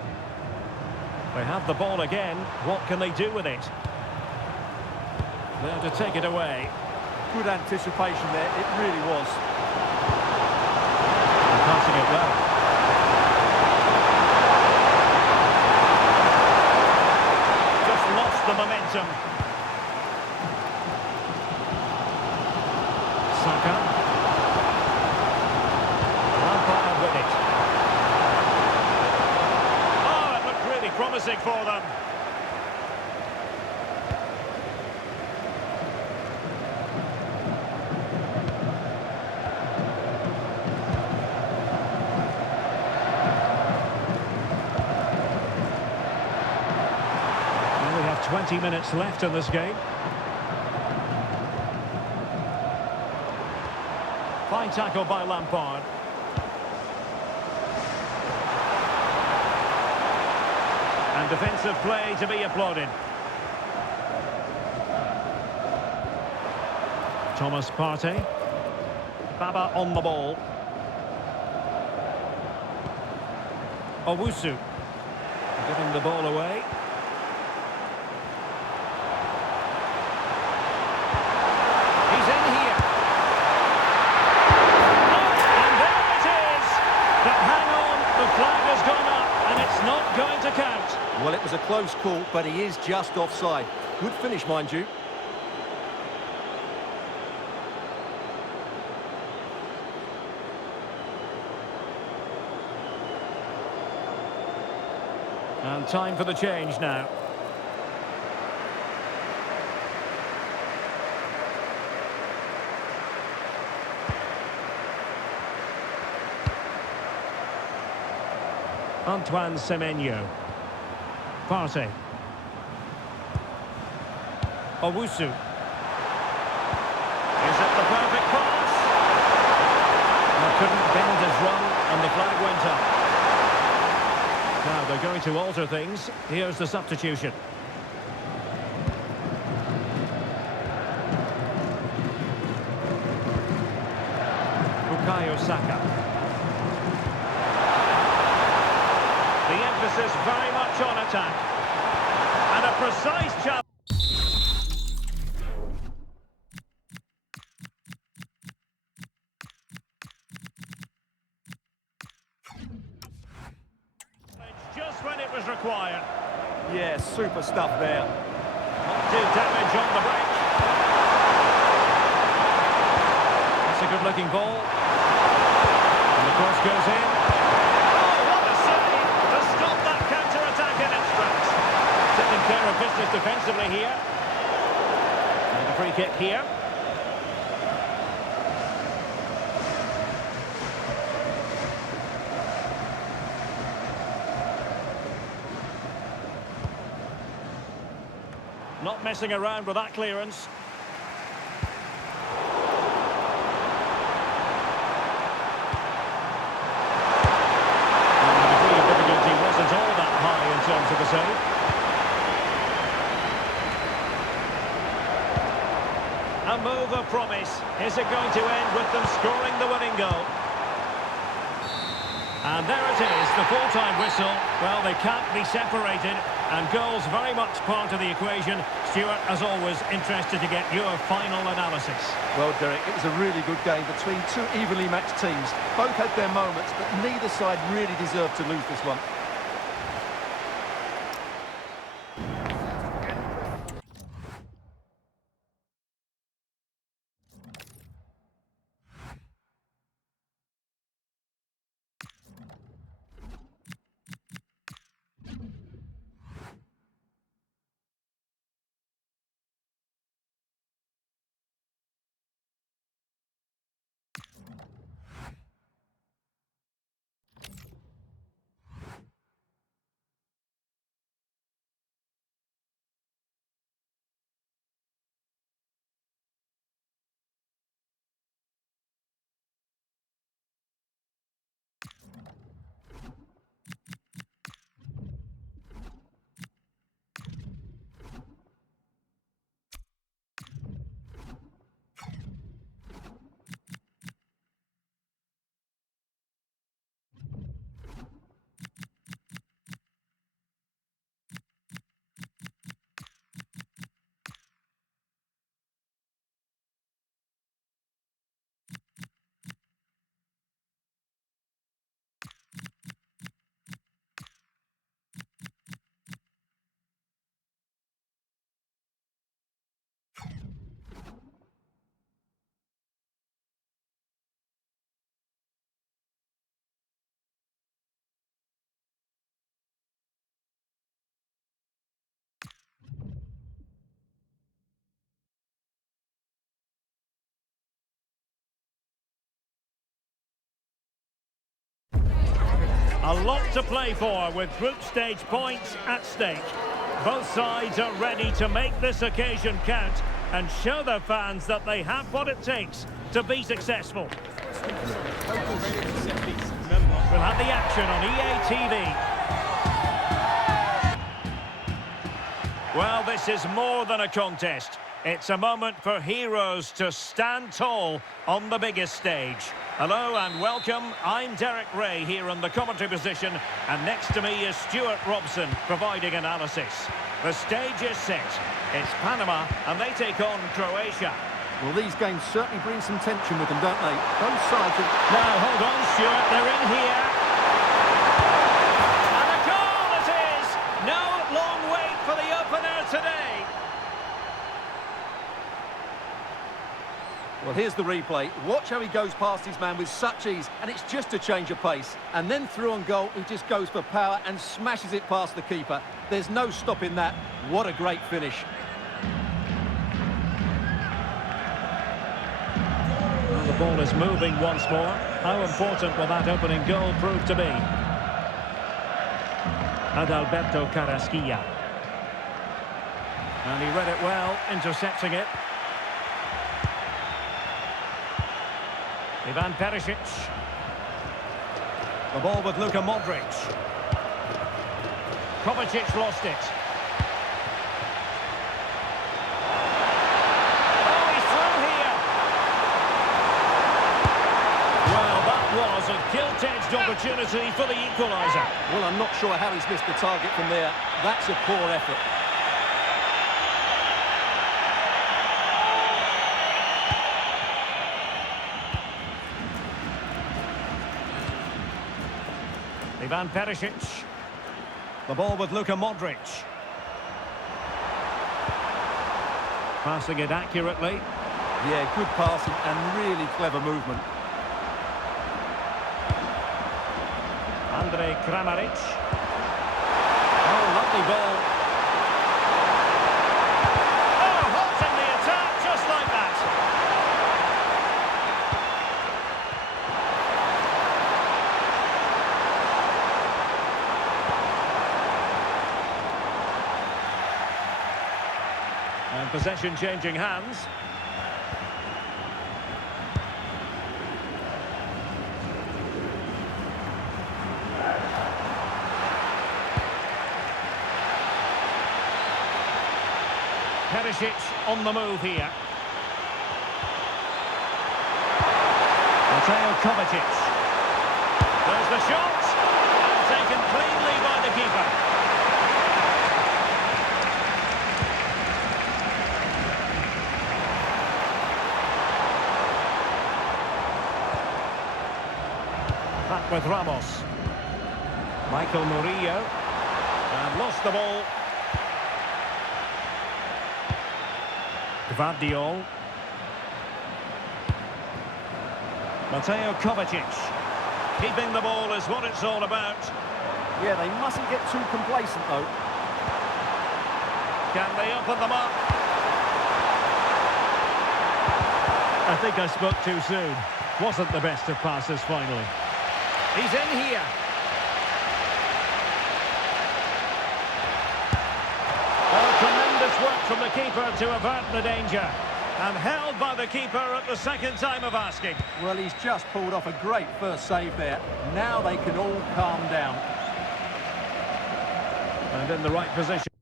They have the ball again. What can they do with it? There to take it away. Good anticipation there, it really was. They're passing it well. Just lost the momentum. Saka. Lampard with it. Oh, it looked really promising for them. Well, we have 20 minutes left in this game. Fine tackle by Lampard. And defensive play to be applauded. Thomas Partey. Baba on the ball. Owusu. Giving the ball away. He's in here. The flag has gone up and it's not going to count. Well, it was a close call, but he is just offside. Good finish, mind you. And time for the change now. Antoine Semenyo. Partey. Owusu. Is it the perfect pass? going to alter things. Here's the substitution. Bukayo Saka. The emphasis very much on attack. And a precise challenge. Just when it was required. Yeah, super stuff there. Not do damage on the break. That's a good-looking ball. And the cross goes in. Oh, what a save to stop that counter-attack in its tracks. Taking care of business defensively here. And a free kick here. Not messing around with that clearance. And the degree of difficulty wasn't all that high in terms of the save. A move of promise. Is it going to end with them scoring the winning goal? And there it is, the full-time whistle. Well, they can't be separated, and goals very much part of the equation. Stuart, as always, interested to get your final analysis. Well, Derek, it was a really good game between two evenly matched teams. Both had their moments, but neither side really deserved to lose this one. A lot to play for with group stage points at stake. Both sides are ready to make this occasion count and show their fans that they have what it takes to be successful. We'll have the action on EA TV. Well, this is more than a contest. It's a moment for heroes to stand tall on the biggest stage. Hello and welcome. I'm Derek Ray here in the commentary position, and next to me is Stuart Robson providing analysis. The stage is set. It's Panama and they take on Croatia. Well, these games certainly bring some tension with them, don't they? Both sides are... Now, hold on, Stuart. They're in here. And a goal it is! No long wait for the opener today. Well, here's the replay. Watch how he goes past his man with such ease, and it's just a change of pace. And then through on goal, he just goes for power and smashes it past the keeper. There's no stopping that. What a great finish. Well, the ball is moving once more. How important will that opening goal prove to be? Adalberto Carrasquilla. And he read it well, intercepting it. Ivan Perisic. The ball with Luka Modric. Kovacic lost it. Oh, he's through here. Well, that was a gilt-edged opportunity for the equaliser. Well, I'm not sure how he's missed the target from there. That's a poor effort. Ivan Perisic. The ball with Luka Modric. Passing it accurately. Yeah, good passing and really clever movement. Andrej Kramaric. Oh, lovely ball. Oh, halting the attack just like that. And possession changing hands. Perisic on the move here. Mateo Kovacic. There's the shot. And taken cleanly by the keeper. Back with Ramos. Michael Murillo. And lost the ball. Gvardiol. Mateo Kovacic. Keeping the ball is what it's all about. Yeah, they mustn't get too complacent, though. Can they open them up? I think I spoke too soon. Wasn't the best of passes finally. He's in here. Oh, tremendous work from the keeper to avert the danger. And held by the keeper at the second time of asking. Well, he's just pulled off a great first save there. Now they can all calm down. And in the right position.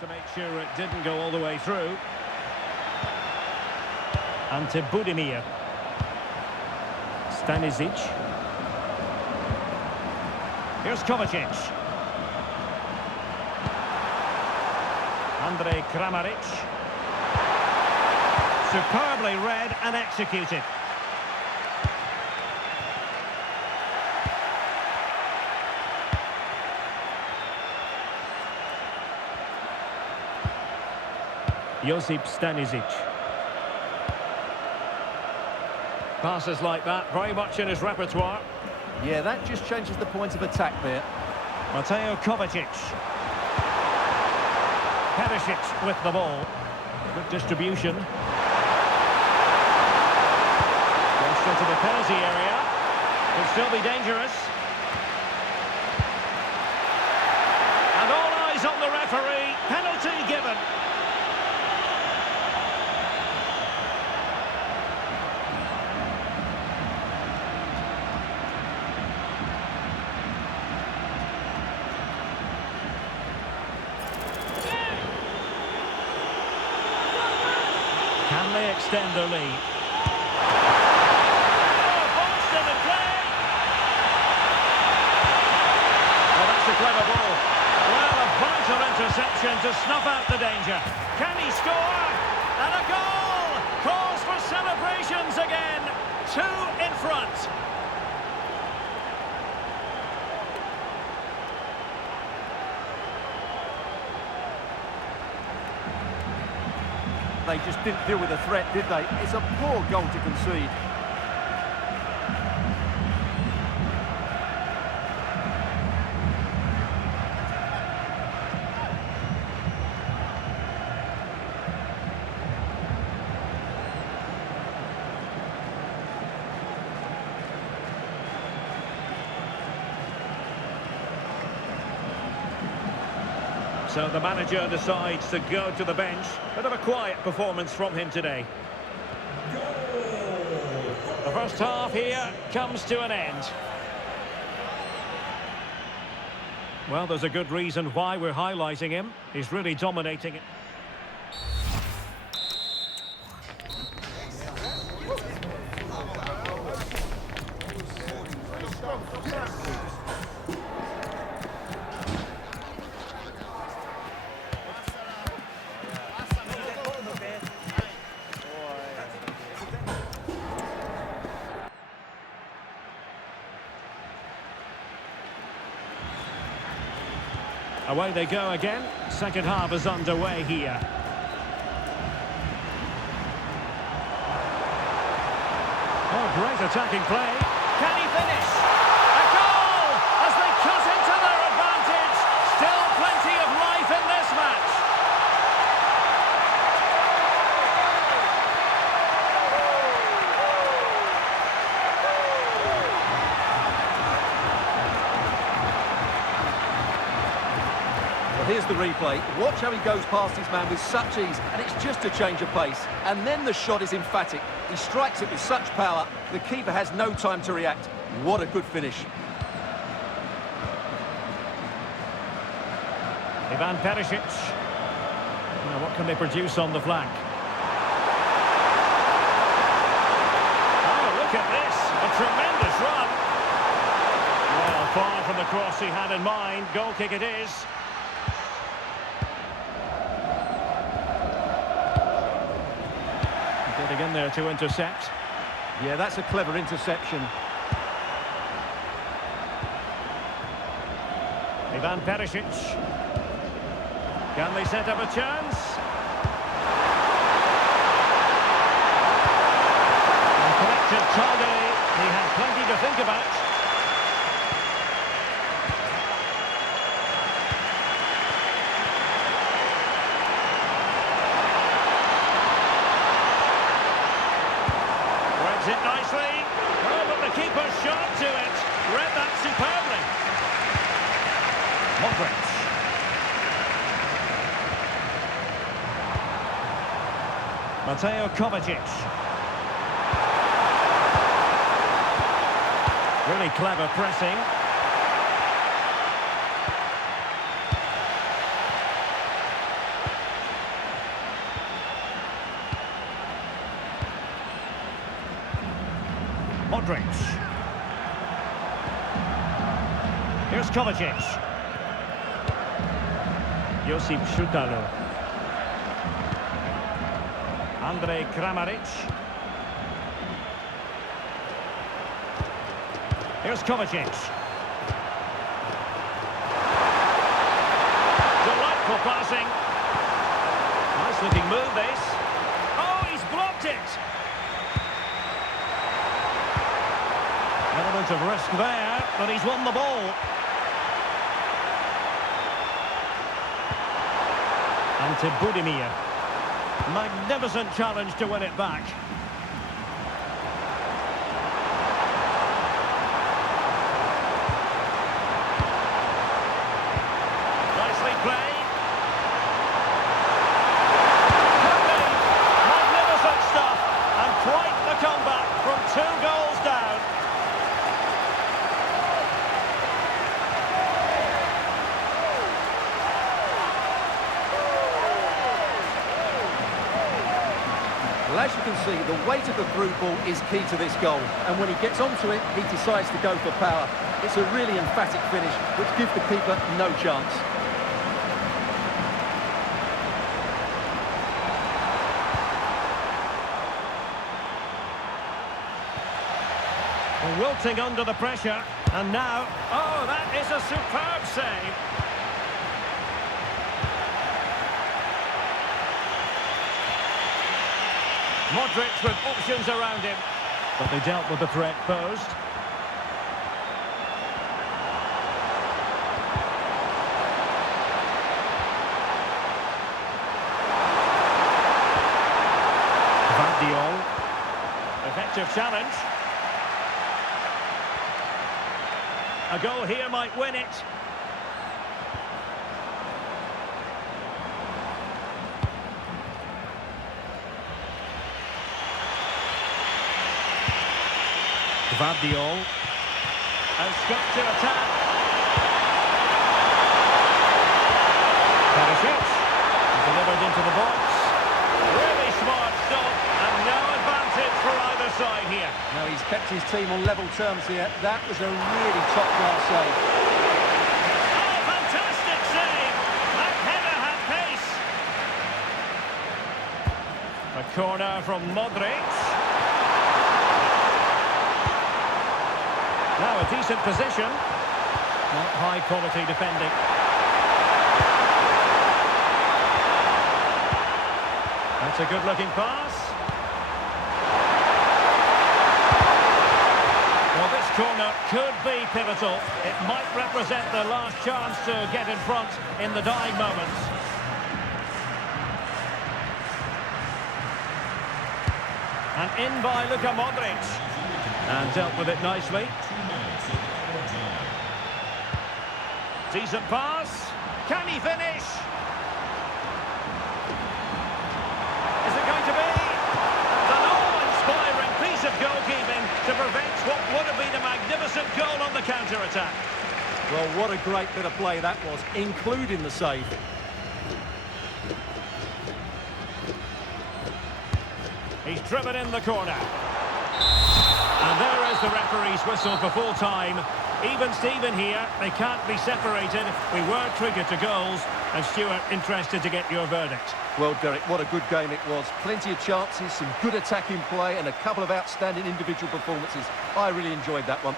To make sure it didn't go all the way through. Ante Budimir. Stanisic. Here's Kovacic. Andrej Kramaric. Superbly read and executed. Josip Stanisic. Passes like that, very much in his repertoire. Yeah, that just changes the point of attack there. Mateo Kovacic. Perisic with the ball. Good distribution. Goes into the penalty area. Could still be dangerous. And all eyes on the referee. Penalty given. Can they extend their lead? Oh, burst into play! Oh, that's a clever ball. Well, a vital interception to snuff out the danger. Can he score? And a goal! Cause for celebrations again. 2 in front. They just didn't deal with the threat, did they? It's a poor goal to concede. So the manager decides to go to the bench. Bit of a quiet performance from him today. The first half here comes to an end. Well, there's a good reason why we're highlighting him. He's really dominating it. Away they go again. Second half is underway here. Oh, great attacking play. Can he finish? A goal as they cut into their advantage. Still plenty of life in this match. Here's the replay. Watch how he goes past his man with such ease, and it's just a change of pace. And then the shot is emphatic. He strikes it with such power, the keeper has no time to react. What a good finish. Ivan Perisic. Now, what can they produce on the flank? Oh, look at this. A tremendous run. Well, far from the cross he had in mind. Goal kick it is. Getting in there to intercept. Yeah, that's a clever interception. Ivan Perisic. Can they set up a chance? And collected Calde. He had plenty to think about. It nicely. Oh, but the keeper shot to it. Read that superbly. Modric. Mateo Kovacic. Really clever pressing. Modric. Here's Kovacic. Josip Šutalo. Andrej Kramaric. Here's Kovacic. Delightful passing. Nice looking move this. Oh, he's blocked it. Element of risk there, but he's won the ball. And to Budimir. Magnificent challenge to win it back. Nicely played. Magnificent stuff. And quite the comeback from 2 goals down. Well, as you can see, the weight of the through ball is key to this goal. And when he gets onto it, he decides to go for power. It's a really emphatic finish, which gives the keeper no chance. Well, wilting under the pressure. And now, oh, that is a superb save. Modric with options around him. But they dealt with the threat posed. Effective challenge. A goal here might win it. Gvardiol. And Scott to attack. Perisic. Delivered into the box. Really smart stop. And no advantage for either side here. No, he's kept his team on level terms here. That was a really top-class save. Oh, fantastic save! That header had pace. A corner from Modric. Now a decent position. Not high-quality defending. That's a good-looking pass. Well, this corner could be pivotal. It might represent the last chance to get in front in the dying moments. And in by Luka Modric. And dealt with it nicely. Decent pass. Can he finish? Is it going to be? An awe-inspiring piece of goalkeeping to prevent what would have been a magnificent goal on the counter-attack. Well, what a great bit of play that was, including the save. He's driven in the corner. And there is the referee's whistle for full time. Even Steven here, they can't be separated. We were triggered to goals. And Stuart, interested to get your verdict. Well, Derek, what a good game it was. Plenty of chances, some good attacking play, and a couple of outstanding individual performances. I really enjoyed that one.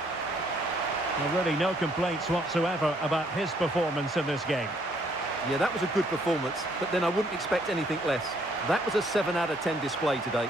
Well, really no complaints whatsoever about his performance in this game. Yeah, that was a good performance, but then I wouldn't expect anything less. That was a 7 out of 10 display today.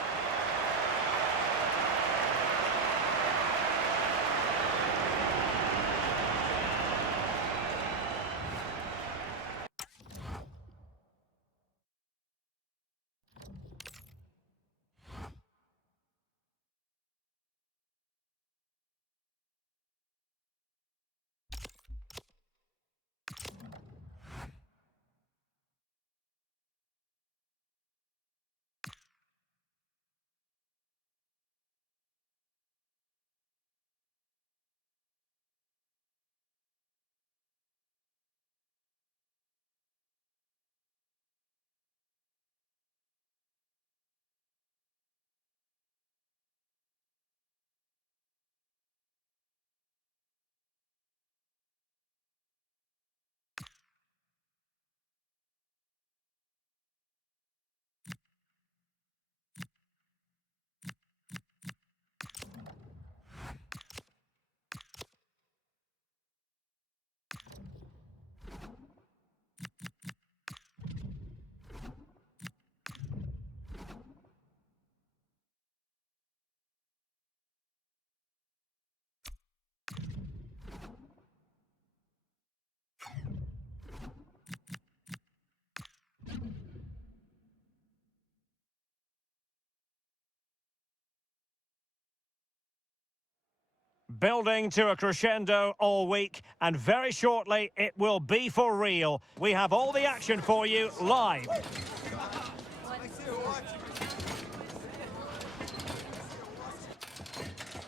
Building to a crescendo all week, and very shortly it will be for real. We have all the action for you live.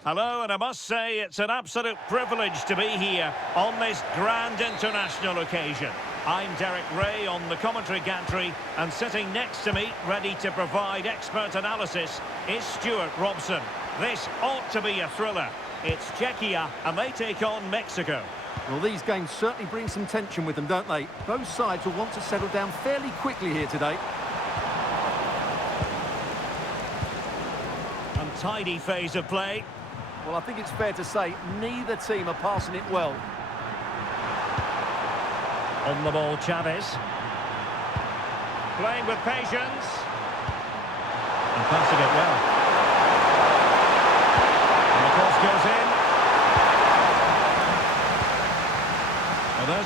Hello, and I must say it's an absolute privilege to be here on this grand international occasion. I'm Derek Ray on the commentary gantry, and sitting next to me, ready to provide expert analysis, is Stuart Robson. This ought to be a thriller. It's Czechia, and they take on Mexico. Well, these games certainly bring some tension with them, don't they? Both sides will want to settle down fairly quickly here today. Untidy phase of play. Well, I think it's fair to say neither team are passing it well. On the ball, Chavez. Playing with patience. And passing it well.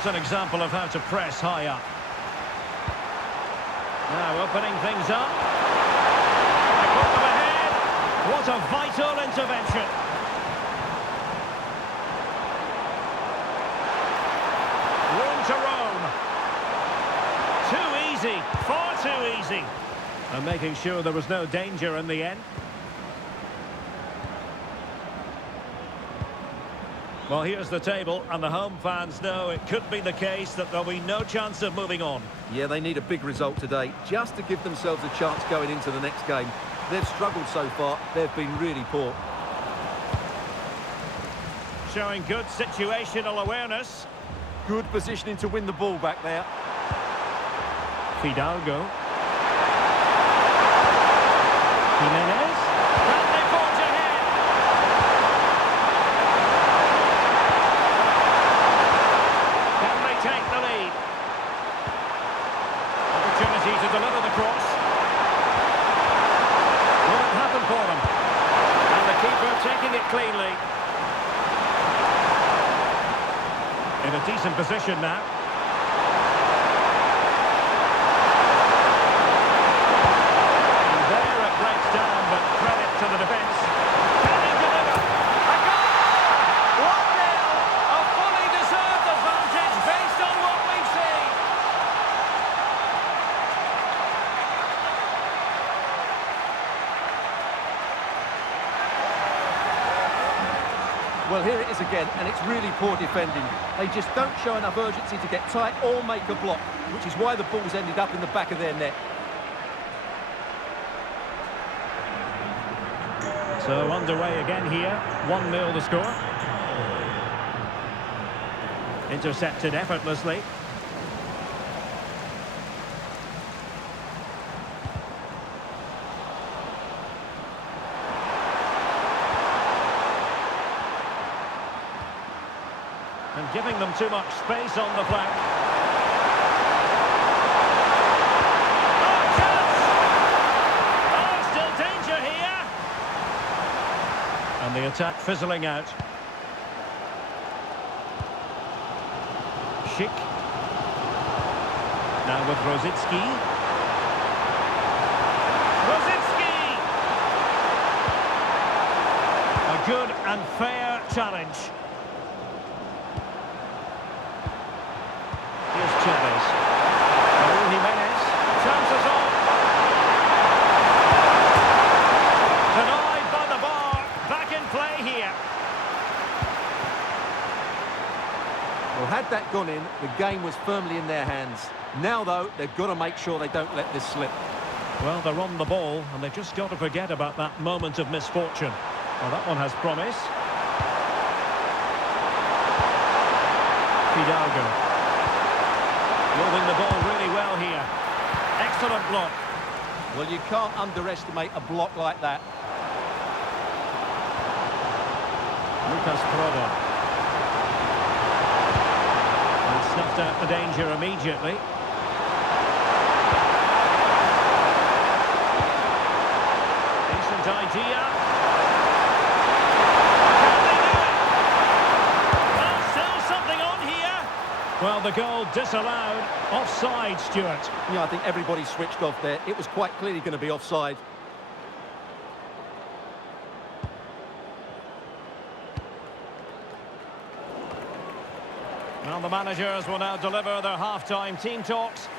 Here's an example of how to press high up. Now opening things up. They put them ahead. What a vital intervention. Room to roam. Too easy, far too easy. And making sure there was no danger in the end. Well, here's the table, and the home fans know it could be the case that there'll be no chance of moving on. Yeah, they need a big result today, just to give themselves a chance going into the next game. They've struggled so far, they've been really poor. Showing good situational awareness. Good positioning to win the ball back there. Fidalgo. Jimenez. Can they forge ahead? Can they take the lead? Opportunity to deliver the cross. Will it happen for them? And the keeper taking it cleanly. In a decent position now. And there it breaks down, but credit to the defence. Can he deliver? A goal! 1-0! A fully deserved advantage based on what we've seen. Well, here it is again, and it's really poor defending. They just don't show enough urgency to get tight or make a block, which is why the ball's ended up in the back of their net. So underway again here, 1-0 the score. Intercepted effortlessly. And giving them too much space on the flank. Oh, chance! Oh, still danger here! And the attack fizzling out. Schick. Now with Rosicki. Rosicki! A good and fair challenge. Here's Chavez. Raúl Jimenez. Chances on. Denied by the bar. Back in play here. Well, had that gone in, the game was firmly in their hands. Now, though, they've got to make sure they don't let this slip. Well, they're on the ball, and they've just got to forget about that moment of misfortune. Well, that one has promise. Fidalgo. Moving the ball really well here. Excellent block. Well, you can't underestimate a block like that. Lucas Prodo. And snuffed out the danger immediately. Decent idea. Can they do it? Well, still something on here. Well, the goal disallowed. Offside, Stuart. Yeah, I think everybody switched off there. It was quite clearly going to be offside. Well, the managers will now deliver their half-time team talks.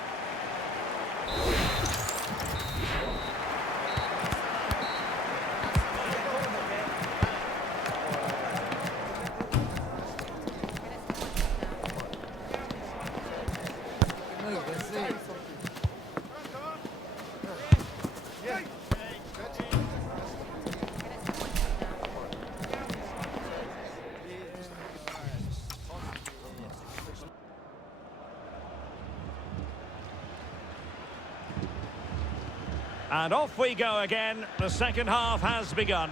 And off we go again. The second half has begun.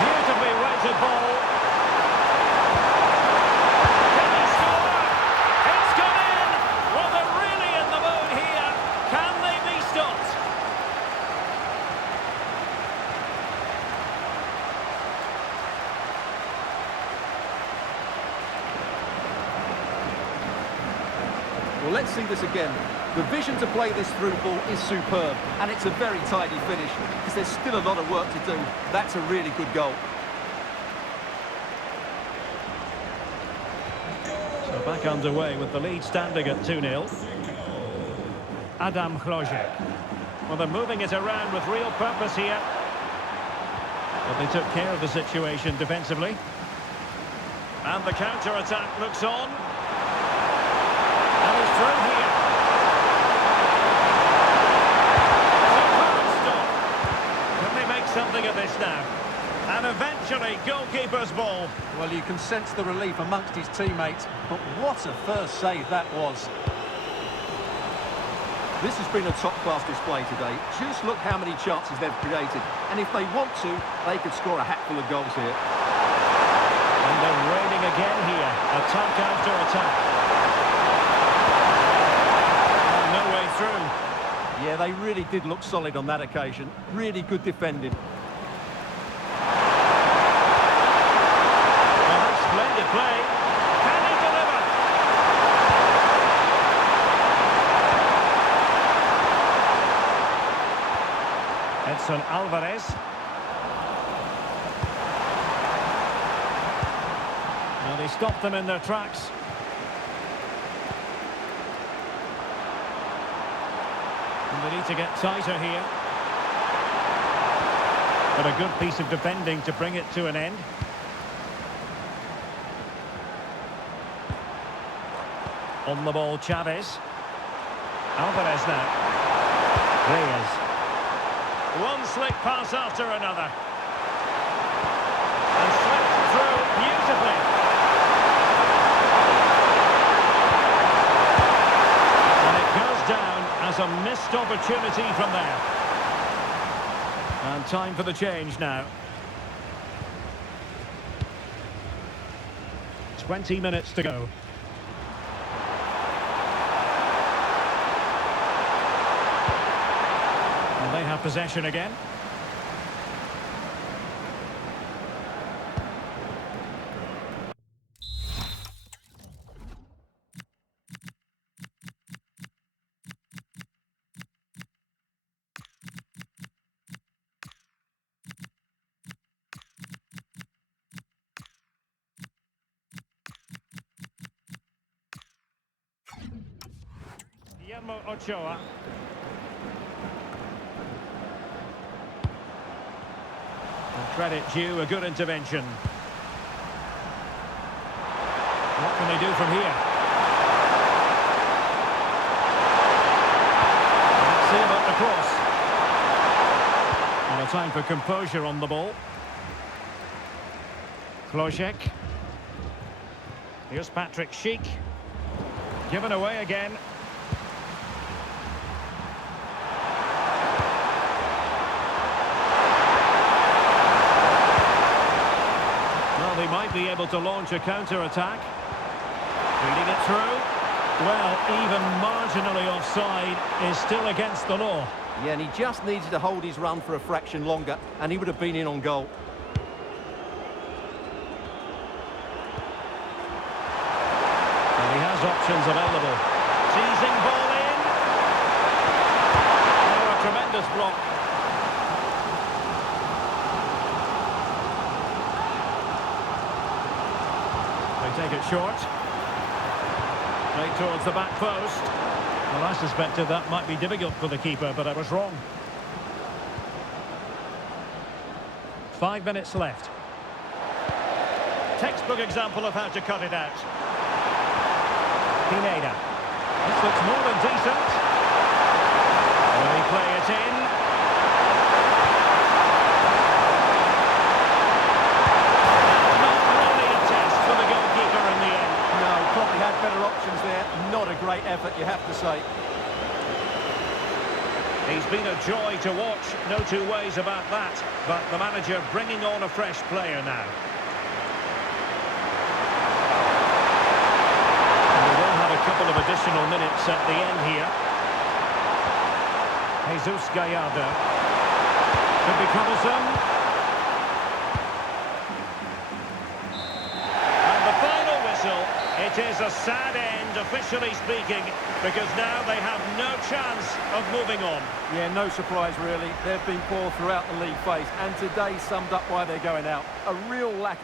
Beautifully weighted ball. Can he score? It's gone in! Well, they're really in the mood here. Can they Well, let's see this again. The vision to play this through ball is superb, and it's a very tidy finish, because there's still a lot of work to do. That's a really good goal. So back underway with the lead standing at 2-0. Adam Chlojek. Well, they're moving it around with real purpose here. But they took care of the situation defensively. And the counter-attack looks on. And he's through here. Superb stop. Can they make something of this now? And eventually, goalkeeper's ball. Well, you can sense the relief amongst his teammates, but what a first save that was. This has been a top-class display today. Just look how many chances they've created. And if they want to, they could score a hatful of goals here. And they're raining again here. Attack after attack. And no way through. Yeah, they really did look solid on that occasion. Really good defending. Well, that's splendid play. Can he deliver? Edson Alvarez. Well, they stopped them in their tracks. And they need to get tighter here. But a good piece of defending to bring it to an end. On the ball, Chavez. Alvarez now. Reyes. One slick pass after another. And slipped through beautifully. And it goes down as a missed opportunity from there. And time for the change now. 20 minutes to go. And they have possession again. Ochoa. And credit due, a good intervention. What can they do from here? Let's see about the cross. And a time for composure on the ball. Chlojek. Here's Patrick Schick. Given away again. They might be able to launch a counter-attack. Feeding it through. Well, even marginally offside is still against the law. Yeah, and he just needed to hold his run for a fraction longer, and he would have been in on goal. And he has options available. Seizing ball in. Oh, a tremendous block. Take it short. Played towards the back post. Well, I suspected that might be difficult for the keeper, but I was wrong. 5 minutes left. Textbook example of how to cut it out. Pineda. This looks more than decent. Will he play it in? Probably had better options there. Not a great effort, you have to say. He's been a joy to watch, no two ways about that. But the manager bringing on a fresh player now. And we will have a couple of additional minutes at the end here. Jesus Gallardo. Could be troublesome. And the final whistle. It is a sad end and officially speaking, because now they have no chance of moving on. Yeah, no surprise really. They've been poor throughout the league phase, and today summed up why they're going out. A real lack